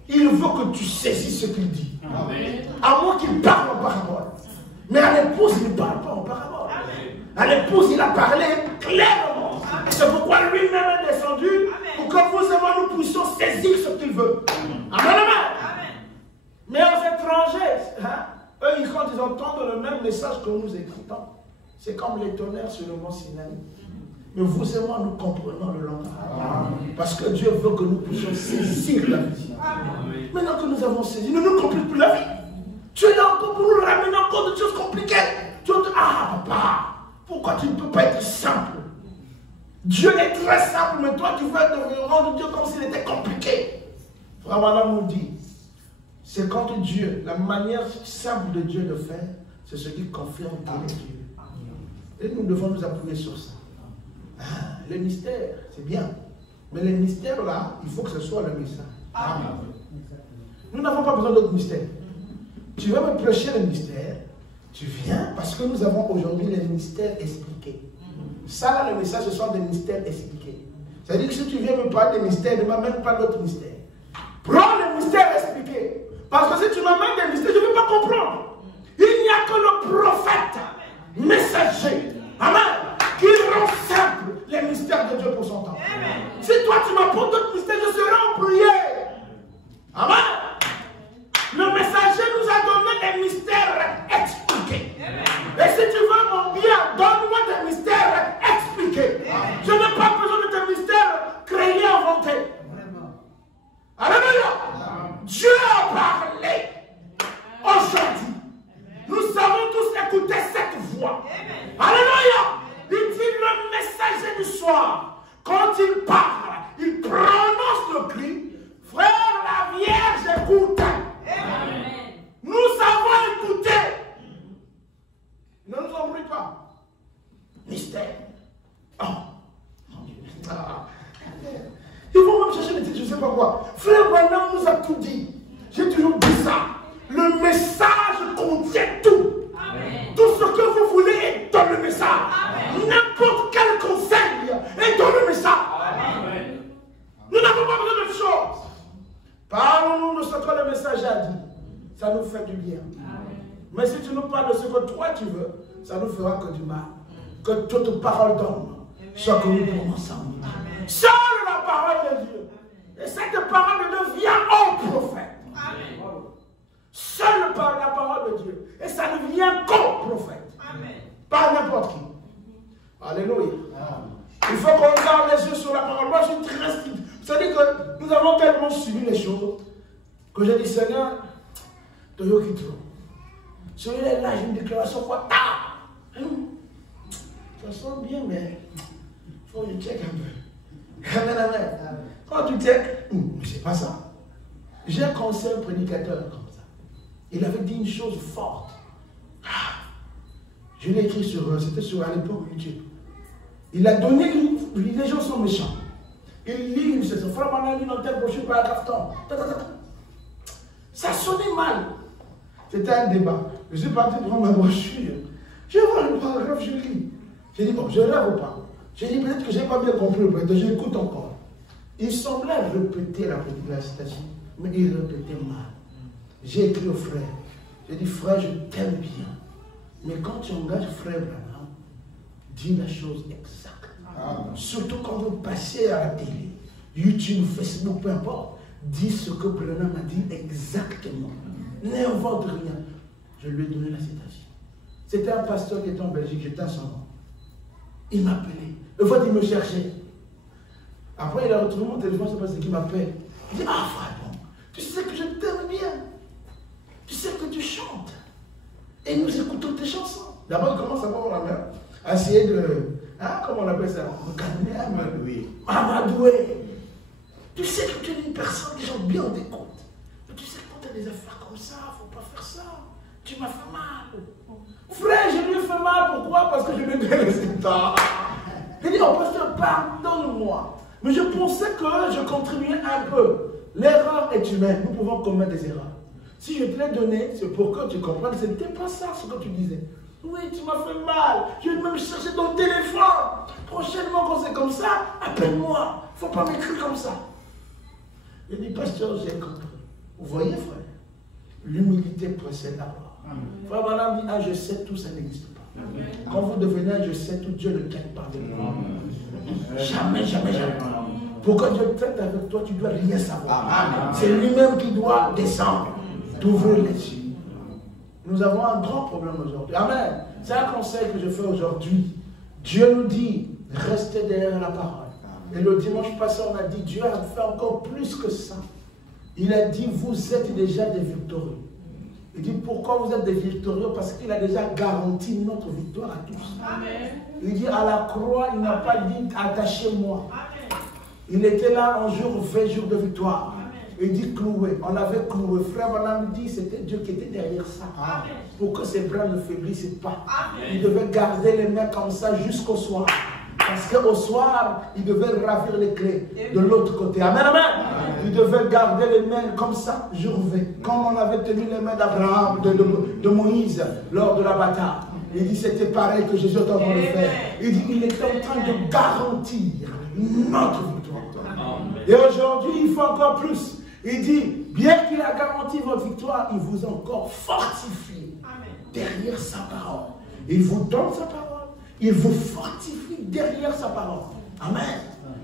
il veut que tu saisisses ce qu'il dit. Amen. À moins qu'il parle en parabole. Mais à l'épouse, il ne parle pas en parabole. À l'épouse, il a parlé clairement. C'est pourquoi lui-même est descendu pour que vous et moi nous puissions saisir ce qu'il veut. Amen. Amen. Mais aux étrangers, eux, quand ils entendent le même message que nous écoutons, c'est comme les tonnerres sur le mont Sinaï. Mais vous et moi, nous comprenons le langage. Parce que Dieu veut que nous puissions saisir la vie. Maintenant que nous avons saisi, nous ne compliquons plus la vie. Tu es là encore pour nous ramener encore des choses compliquées. Tu te dis, ah papa, pourquoi tu ne peux pas être simple? Dieu est très simple, mais toi tu veux rendre Dieu comme s'il était compliqué. Frère Madame nous dit, c'est quand Dieu, la manière simple de Dieu de faire, c'est ce qui confirme qu'il est Dieu. Et nous devons nous appuyer sur ça. Les mystères, c'est bien. Mais les mystères là, il faut que ce soit le message. Amen. Nous n'avons pas besoin d'autres mystères. Tu veux me prêcher les mystères, tu viens parce que nous avons aujourd'hui les mystères expliqués. Ça là, le message, ce sont des mystères expliqués. C'est-à-dire que si tu viens me parler des mystères, ne m'amène pas d'autres mystères. Prends les mystères expliqués. Parce que si tu m'amènes des mystères, je ne vais pas comprendre. Il n'y a que le prophète, messager, amen, qui rend simple les mystères de Dieu pour son temps. Amen. Si toi tu m'apportes d'autres mystères, je serai en prière. Amen. Le messager nous a donné des mystères expliqués. Amen. Et si tu veux mon bien, donne-moi des mystères expliqués. Amen. Je n'ai pas besoin de tes mystères créés, inventés. Alléluia. Dieu a parlé aujourd'hui. Nous avons tous écouté cette voix. Amen. Alléluia. Il dit le messager du soir. Quand il parle, il prononce le cri. Frère, la Vierge écoute. Amen. Nous avons écouté. Ne nous oublie pas. Mystère. Oh, mon Dieu. Ils vont même chercher des titres, je ne sais pas quoi. Frère Branham nous a tout dit. J'ai toujours dit ça. Le message contient tout. Amen. Tout ce que vous voulez est dans le message. N'importe quel conseil est dans le message. Amen. Nous n'avons pas besoin de choses. Parlons-nous de ce que le message a dit. Ça nous fait du bien. Amen. Mais si tu nous parles de ce que toi tu veux, ça nous fera que du mal. Que toute parole d'homme soit connue pour nous ensemble. Seule la parole de Dieu. Et cette parole devient un prophète. Amen. Seule par la parole de Dieu. Et ça ne vient qu'au prophète. Amen. Pas n'importe qui. Alléluia. Il faut qu'on garde les yeux sur la parole. Moi, je suis très strict. C'est-à-dire que nous avons tellement suivi les choses que j'ai dit, Seigneur, Toyo Kitro. Celui-là, j'ai une déclaration quoi. Ça sent bien, mais il faut que je check un peu. Quand tu check, c'est pas ça. J'ai un conseil prédicateur comme ça. Il avait dit une chose forte. Je l'ai écrit c'était sur à l'époque YouTube. Il a donné, les gens sont méchants. Il lit, c'est son frère Manan lit dans tel brochure par la cafeton. Ça sonnait mal. C'était un débat. Je suis parti prendre ma brochure. Je vois le paragraphe, je lis. J'ai dit, bon, je rêve ou pas. J'ai dit, peut-être que je n'ai pas bien compris le prédicateur, j'écoute encore. Il semblait répéter la citation, mais il répétait mal. J'ai écrit au frère. J'ai dit, frère, je t'aime bien. Mais quand tu engages frère Branham, dis la chose exacte. Surtout quand vous passez à la télé, YouTube, Facebook, peu importe, dis ce que Branham a dit exactement. N'invente rien. Je lui ai donné la citation. C'était un pasteur qui était en Belgique, j'étais à son nom. Il m'appelait. Une fois, il me cherchait. Après, il a retrouvé mon téléphone, je ne sais pas ce qu'il m'appelle. Il dit, ah frère, bon, tu sais que je t'aime bien. Tu sais que tu chantes. Et nous écoutons tes chansons. D'abord, il commence à voir la main, à essayer de, comment on appelle ça, me calmer, Amadoué. Tu sais que tu es une personne qui chante bien, on t'écoute. Mais tu sais que quand tu as des affaires comme ça, il ne faut pas faire ça. Tu m'as fait mal. Frère, je lui ai fait mal, pourquoi? Parce que je lui ai donné le résultat. Il dit, oh pasteur, pardonne-moi. Mais je pensais que je contribuais un peu. L'erreur est humaine, nous pouvons commettre des erreurs. Si je te l'ai donné, c'est pour que tu comprennes, ce n'était pas ça ce que tu disais. Oui, tu m'as fait mal. Je vais même chercher ton téléphone. Prochainement, quand c'est comme ça, appelle-moi. Il ne faut pas m'écrire comme ça. Je dis, pasteur, j'ai compris. Vous voyez, frère, l'humilité précède la gloire. Frère Branham dit, ah, je sais tout, ça n'existe pas. Quand vous devenez un je sais tout, Dieu ne quitte pas de vous. Jamais, jamais, jamais. Pour que Dieu traite avec toi, tu dois rien savoir. C'est lui-même qui doit descendre, t'ouvrir les yeux. Nous avons un grand problème aujourd'hui. Amen. C'est un conseil que je fais aujourd'hui. Dieu nous dit, restez derrière la parole. Et le dimanche passé, on a dit, Dieu a fait encore plus que ça. Il a dit, vous êtes déjà des victorieux. Il dit, pourquoi vous êtes des victorieux? Parce qu'il a déjà garanti notre victoire à tous. Amen. Il dit, à la croix, il n'a pas dit, attachez-moi. Il était là en jour 20 jours de victoire. Amen. Il dit, cloué. On avait cloué. Frère Branham dit, c'était Dieu qui était derrière ça. Amen. Pour que ses bras ne faiblissent pas. Amen. Il devait garder les mains comme ça jusqu'au soir. Parce qu'au soir, il devait ravir les clés de l'autre côté. Amen, amen. Il devait garder les mains comme ça, jour 20. Comme on avait tenu les mains d'Abraham, de Moïse, lors de la bataille. Il dit, c'était pareil que Jésus était en train de faire. Il dit, il était en train de garantir notre victoire. Et aujourd'hui, il faut encore plus. Il dit, bien qu'il a garanti votre victoire, il vous a encore fortifié derrière sa parole. Il vous donne sa parole. Il vous fortifie derrière sa parole. Amen.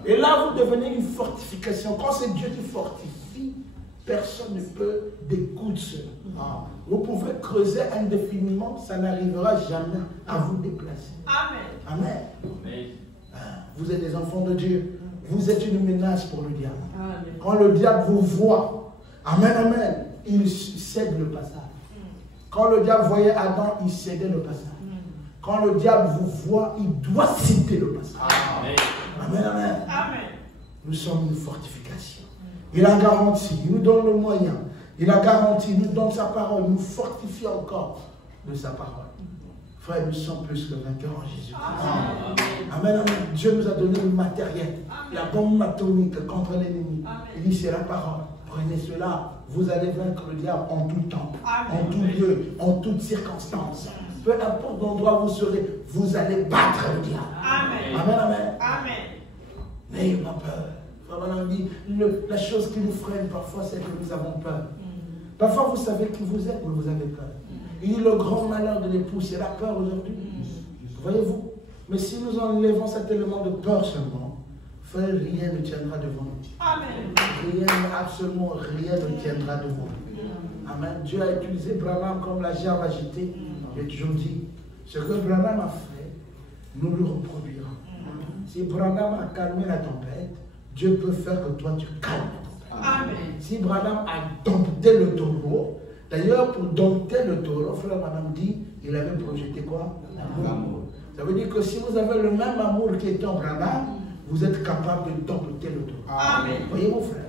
Et là, vous devenez une fortification. Quand c'est Dieu qui fortifie, personne ne peut découdre cela. Vous pouvez creuser indéfiniment, ça n'arrivera jamais à vous déplacer. Amen. Amen. Vous êtes des enfants de Dieu. Vous êtes une menace pour le diable. Amen. Quand le diable vous voit, amen, amen, il cède le passage. Quand le diable voyait Adam, il cédait le passage. Quand le diable vous voit, il doit citer le passage. Amen. Amen, amen. Amen. Nous sommes une fortification. Il a garanti, il nous donne le moyen. Il a garanti, il nous donne sa parole, il nous fortifie encore de sa parole. Frère, nous sommes plus que vainqueurs en Jésus. Amen. Amen, amen. Dieu nous a donné le matériel, la bombe atomique contre l'ennemi. Il dit, c'est la parole. Prenez cela, vous allez vaincre le diable en tout temps, en tout lieu, en toutes circonstances. Peu importe l'endroit où vous serez, vous allez battre le diable. Amen. Amen, amen. Amen. N'ayez pas peur. Frère dit, la chose qui nous freine parfois, c'est que nous avons peur. Parfois, vous savez qui vous êtes, mais vous avez peur. Il dit, le grand malheur de l'époux, c'est la peur aujourd'hui. Voyez-vous? Mais si nous enlevons cet élément de peur seulement, frère, rien ne tiendra devant nous. Amen. Rien, absolument rien ne tiendra devant nous. Amen. Dieu a utilisé Branham comme la gerbe agitée. J'ai toujours dit, ce que Branham a fait, nous le reproduirons. Si Branham a calmé la tempête, Dieu peut faire que toi tu calmes la tempête. Amen. Si Branham a dompté le taureau, d'ailleurs pour dompter le taureau, frère Branham dit, il avait projeté quoi? L'amour. Ça veut dire que si vous avez le même amour qui est en Branham, vous êtes capable de dompter le taureau. Amen. Voyez-vous, frère,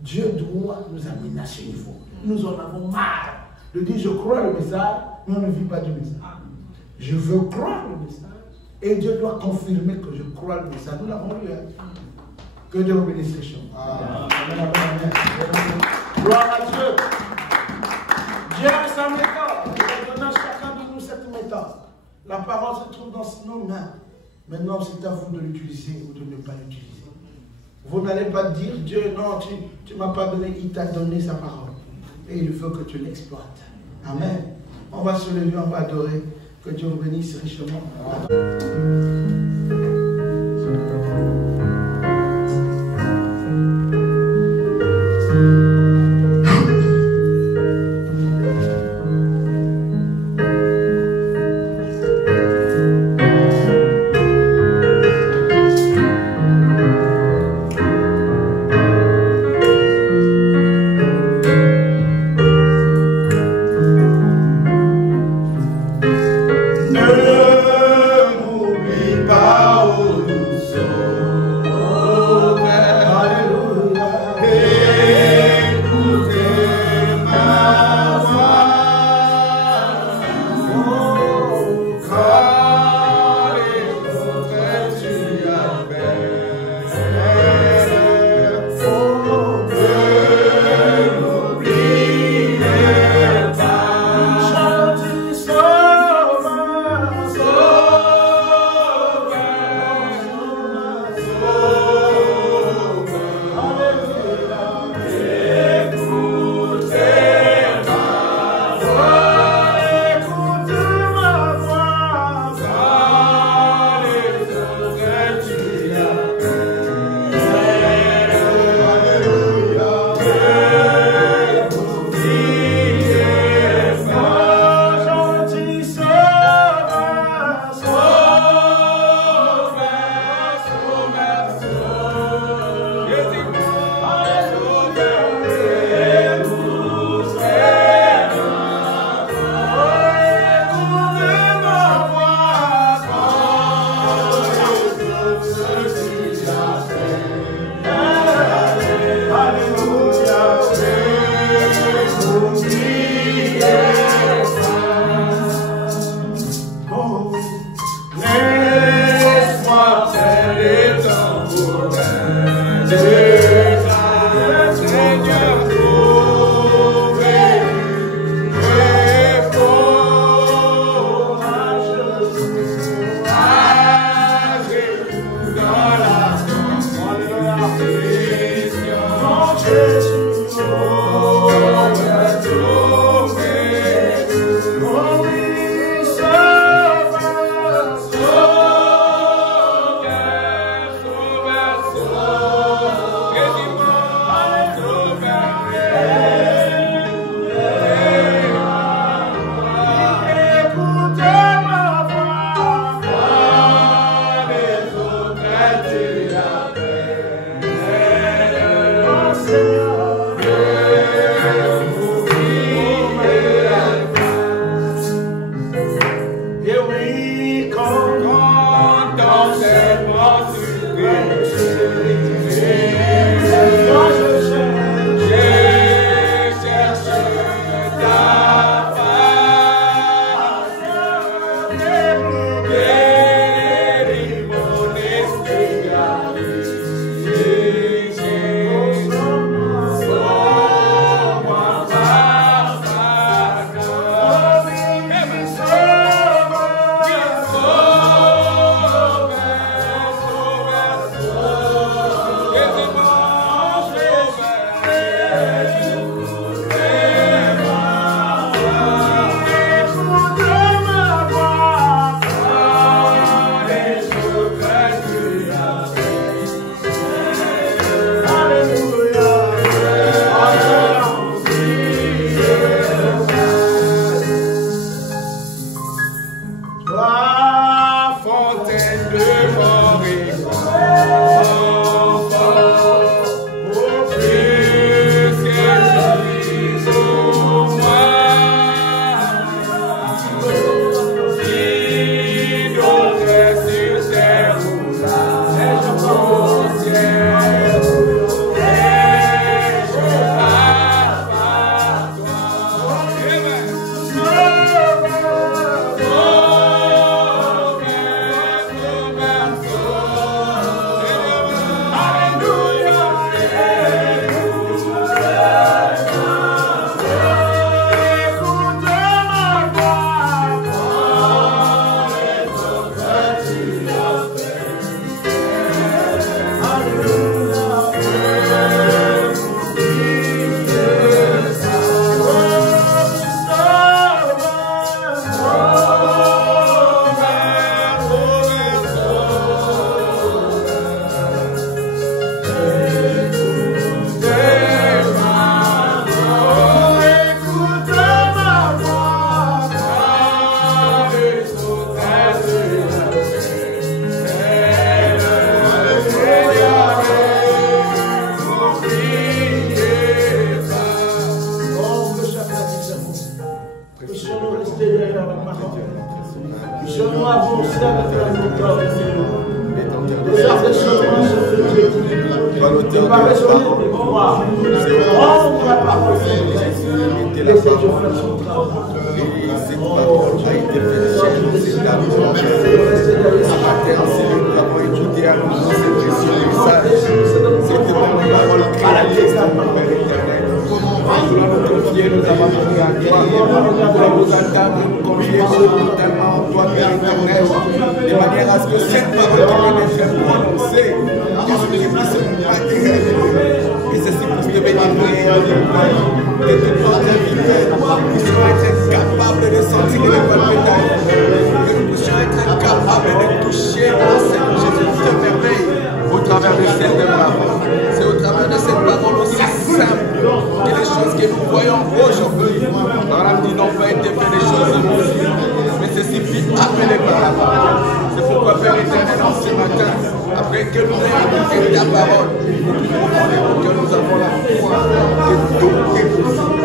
Dieu doit nous amener à ce niveau. Nous en avons marre de dire je crois le message, mais on ne vit pas du message. Je veux croire le message et Dieu doit confirmer que je crois le message. Nous l'avons lu. Que Dieu vous bénisse les choses. Gloire à Dieu. Dieu a sa méthode. Il a donné à chacun de nous cette méthode. La parole se trouve dans nos mains. Maintenant, c'est à vous de l'utiliser ou de ne pas l'utiliser. Vous n'allez pas dire, Dieu, non, tu ne m'as pas donné, il t'a donné sa parole. Et il faut que tu l'exploites. Amen. On va se lever, on va adorer. Que Dieu vous bénisse richement. Ne m'oublie pas. besoin de croire. Prendre la parole de Dieu. Laissez Dieu faire son travail. Cette parole a été faite chez nous, c'est la parole. C'est le travail étudié à nous, c'est précieux message. C'est une parole réaliste, mon Père éternel. Nous allons nous confier, nous avons besoin à toi. Nous allons nous attendre, nous confier totalement en toi, Père éternel. De manière à ce que cette parole qui vient d'être prononcée, que celui qui puisse se matérialiser. Et ceci puisse devenir réel, de toute notre vie, Père. Nous devons être capables de sentir les palpitations. Que nous puissions être capables de toucher au Seigneur Jésus de merveille au travers de cette parole. C'est au travers de cette parole aussi simple que les choses que nous voyons aujourd'hui. Dans l'âme dit non pas été fait des choses impossibles, mais ceci fut appelé par la parole. C'est pourquoi, Père éternel, en ce matin, après que nous ayons écouté ta parole, pour que nous avons la foi que tout est possible.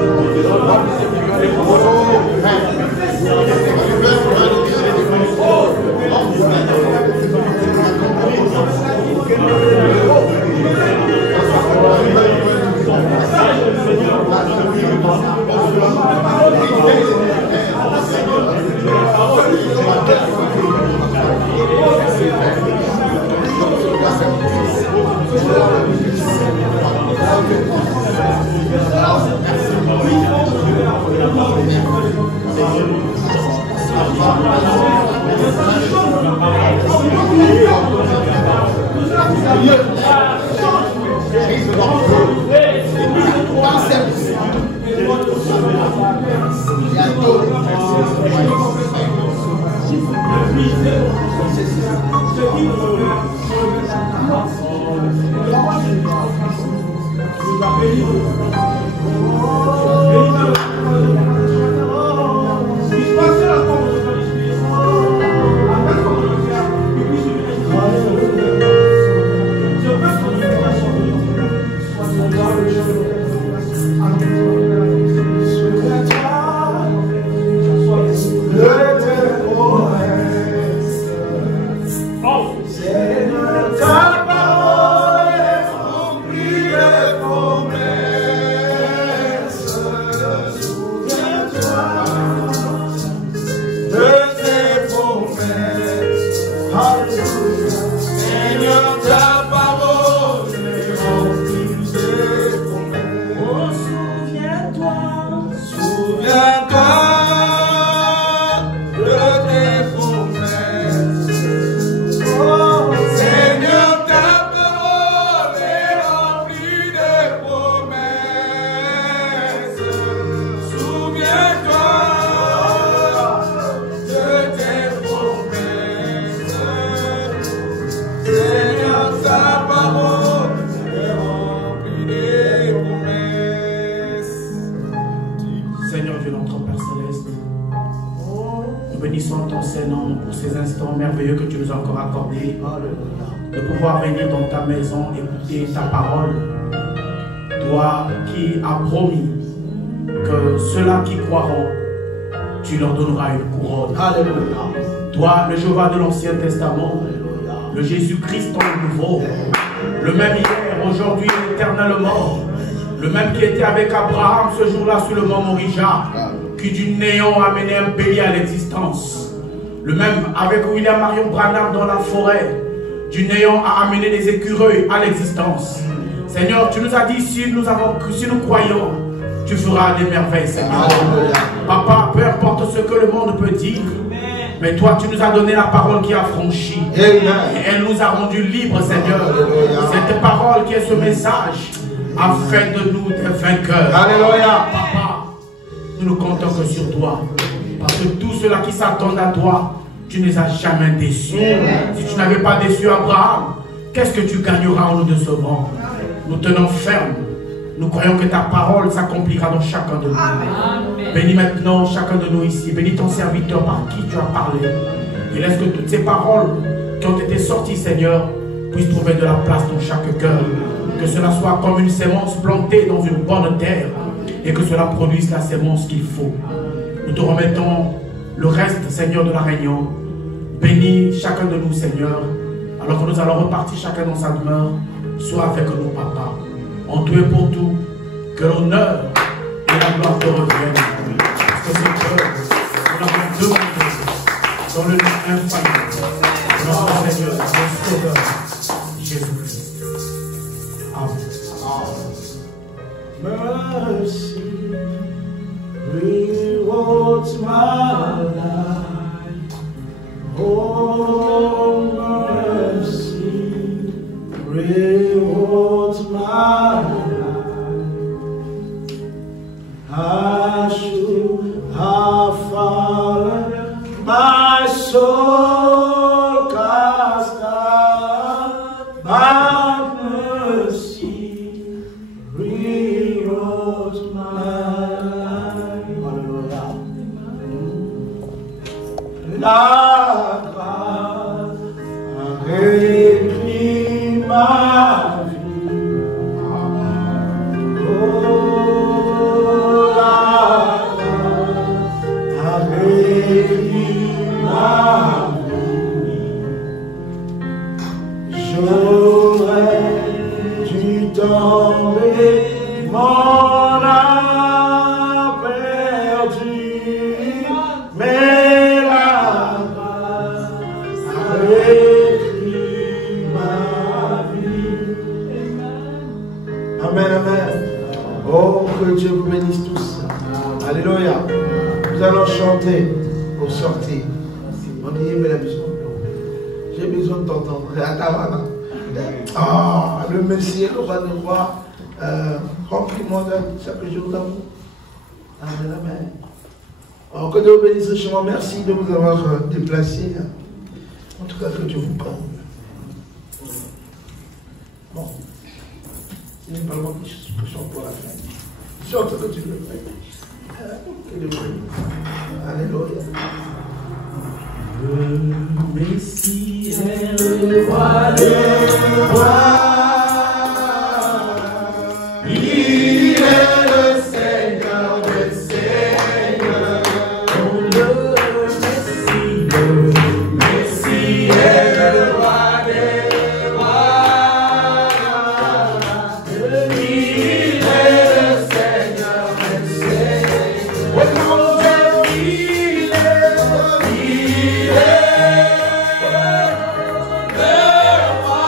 Merveilleux que tu nous as encore accordé de pouvoir venir dans ta maison écouter ta parole, toi qui as promis que ceux-là qui croiront, tu leur donneras une couronne. Alléluia. Toi, le Jéhovah de l'Ancien Testament, le Jésus-Christ en nouveau, le même hier, aujourd'hui et éternellement, le même qui était avec Abraham ce jour-là sur le mont Morija, qui du néant a amené un bélier à l'existence. Le même avec William Marion Branham dans la forêt, du néant a amené des écureuils à l'existence. Seigneur, tu nous as dit, si nous croyons, tu feras des merveilles, Seigneur. Papa, peu importe ce que le monde peut dire, mais toi, tu nous as donné la parole qui a franchi. Et elle nous a rendus libres, Seigneur. Cette parole qui est ce message a fait de nous des vainqueurs. Alléluia. Papa, nous ne comptons que sur toi. Parce que tous ceux-là qui s'attendent à toi, tu ne les as jamais déçus. Si tu n'avais pas déçu Abraham, qu'est-ce que tu gagneras en nous décevant? Nous tenons ferme. Nous croyons que ta parole s'accomplira dans chacun de nous. Amen. Bénis maintenant chacun de nous ici. Bénis ton serviteur par qui tu as parlé. Et laisse que toutes ces paroles qui ont été sorties, Seigneur, puissent trouver de la place dans chaque cœur. Que cela soit comme une sémence plantée dans une bonne terre. Et que cela produise la sémence qu'il faut. Nous te remettons le reste, Seigneur, de la réunion. Bénis chacun de nous, Seigneur. Alors que nous allons repartir chacun dans sa demeure. Sois avec nous, Papa. en tout et pour tout, que l'honneur et la gloire te reviennent. Parce que c'est que nous avons demandé dans le nom infaillible de notre Seigneur, notre Sauveur, Jésus-Christ. Amen. Mercy rewards my life. Oh, mercy rewards my life. I should have fallen, my soul cast down, but mercy rewards my life. Hallelujah. La grâce a réduit ma vie. Oh, la grâce a réduit ma vie. J'aurais dû tomber, mon âme perdue, mais la grâce a réduit ma vie. Amen, amen. Oh, que Dieu vous bénisse tous. Alléluia. Nous allons chanter pour sortir. On dit, mais la besoin. J'ai besoin de t'entendre. Ah, le Messie, le roi des rois, remplis-moi de chaque jour d'amour. Amen, amen. Alors, que Dieu vous bénisse richement. Merci de vous avoir déplacés. En tout cas, que Dieu vous parle. Bon. Ce n'est pas moi qui chante pour la fin. Chante que tu le fais. Que Dieu vous bénisse. Alléluia. Le Messie est le roi des rois. Il est le Seigneur des seigneurs. Oh, le Messie est le roi des rois. Il est le Seigneur des seigneurs. Oh, il est. Le roi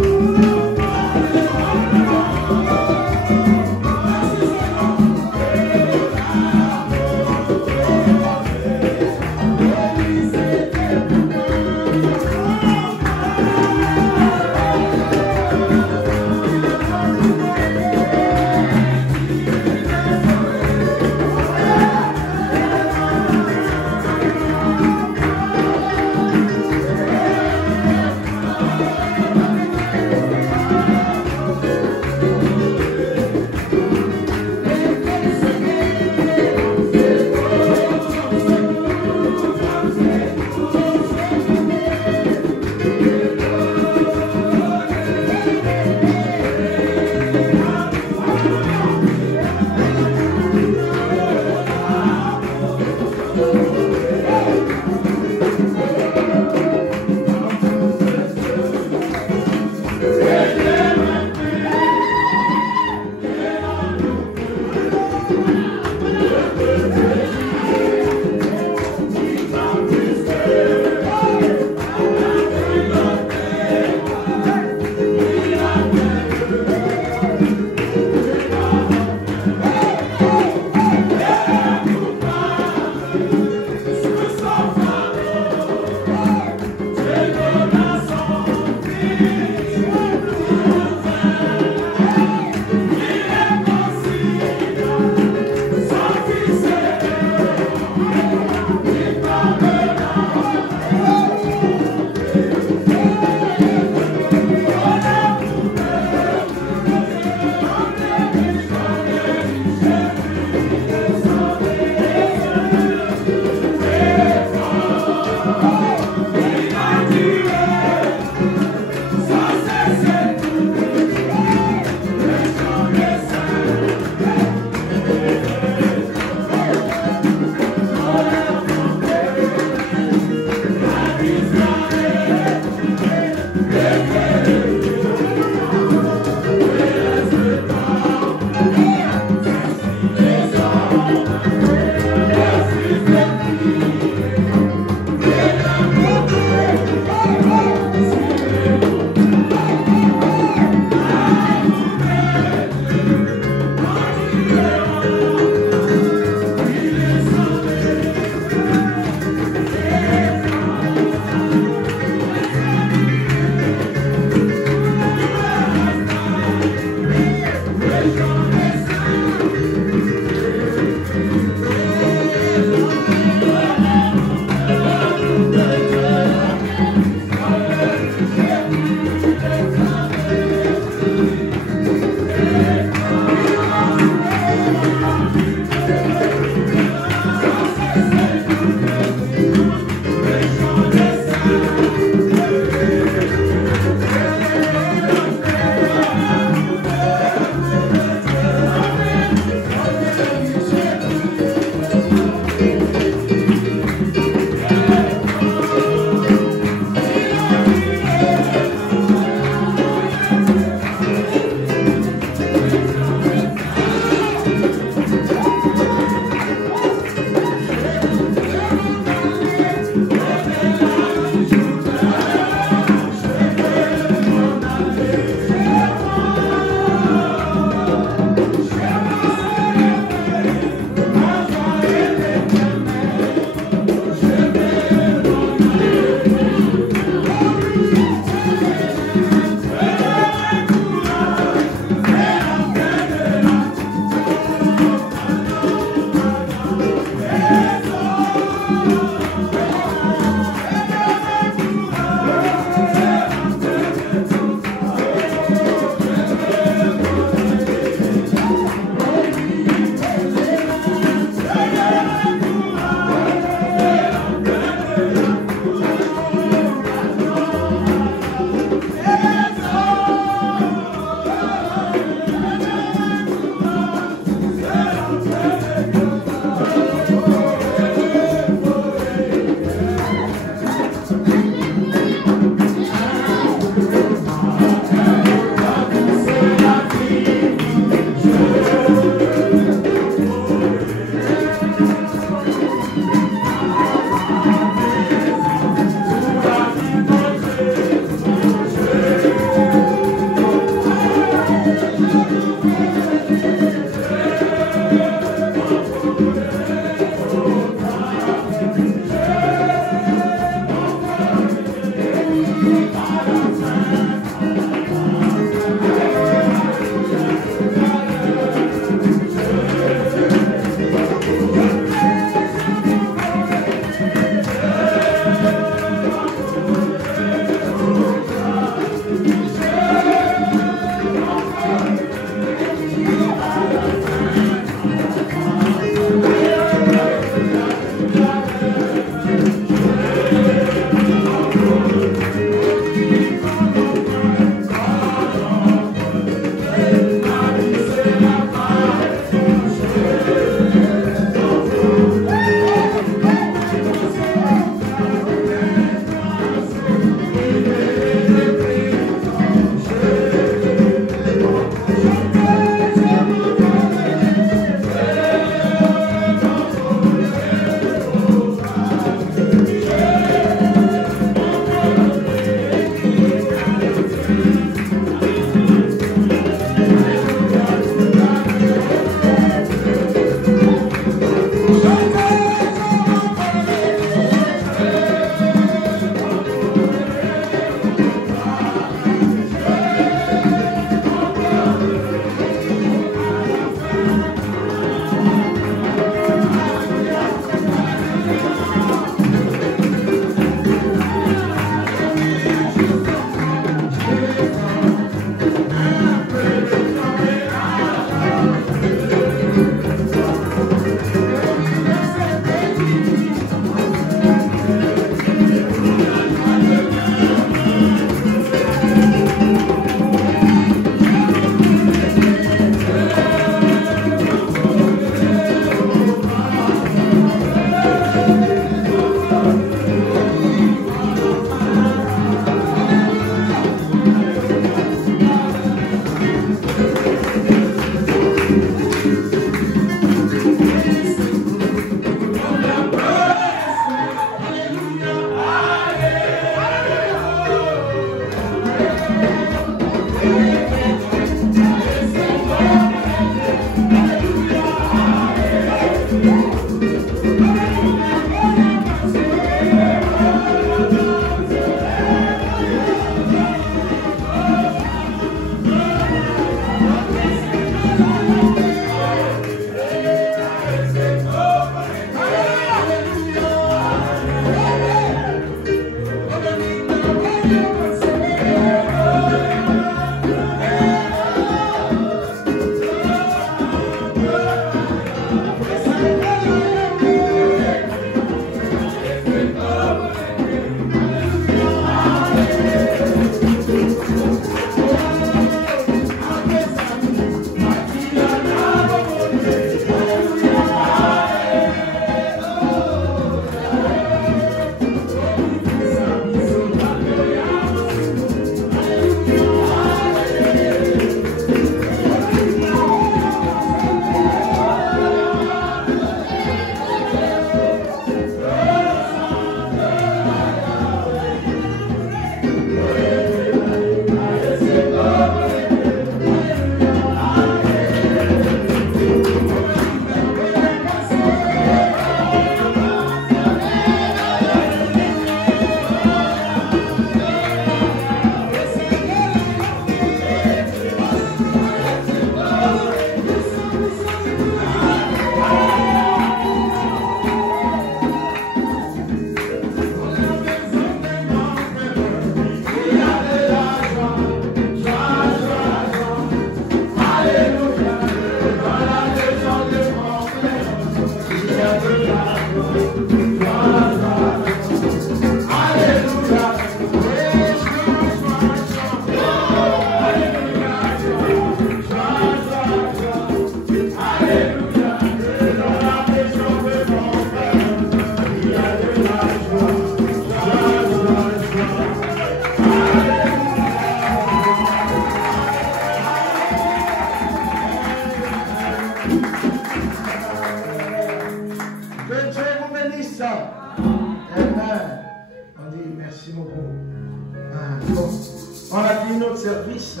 fini notre service.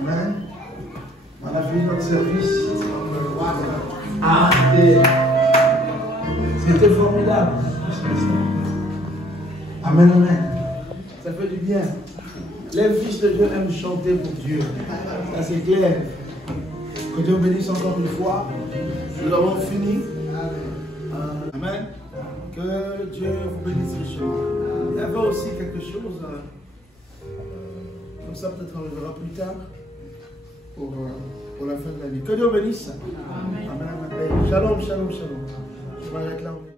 Amen. On a fini notre service. Ah, c'était formidable. Amen, amen. Ça fait du bien. Les fils de Dieu aiment chanter pour Dieu. Ça c'est clair. Que Dieu bénisse encore une fois. Nous avons fini. Amen. Que Dieu vous bénisse richement. Il y avait aussi quelque chose, comme ça peut-être on le verra plus tard, pour la fin de l'année. Que Dieu bénisse. Amen. Amen. Shalom, shalom, shalom. Je vais arrêter là.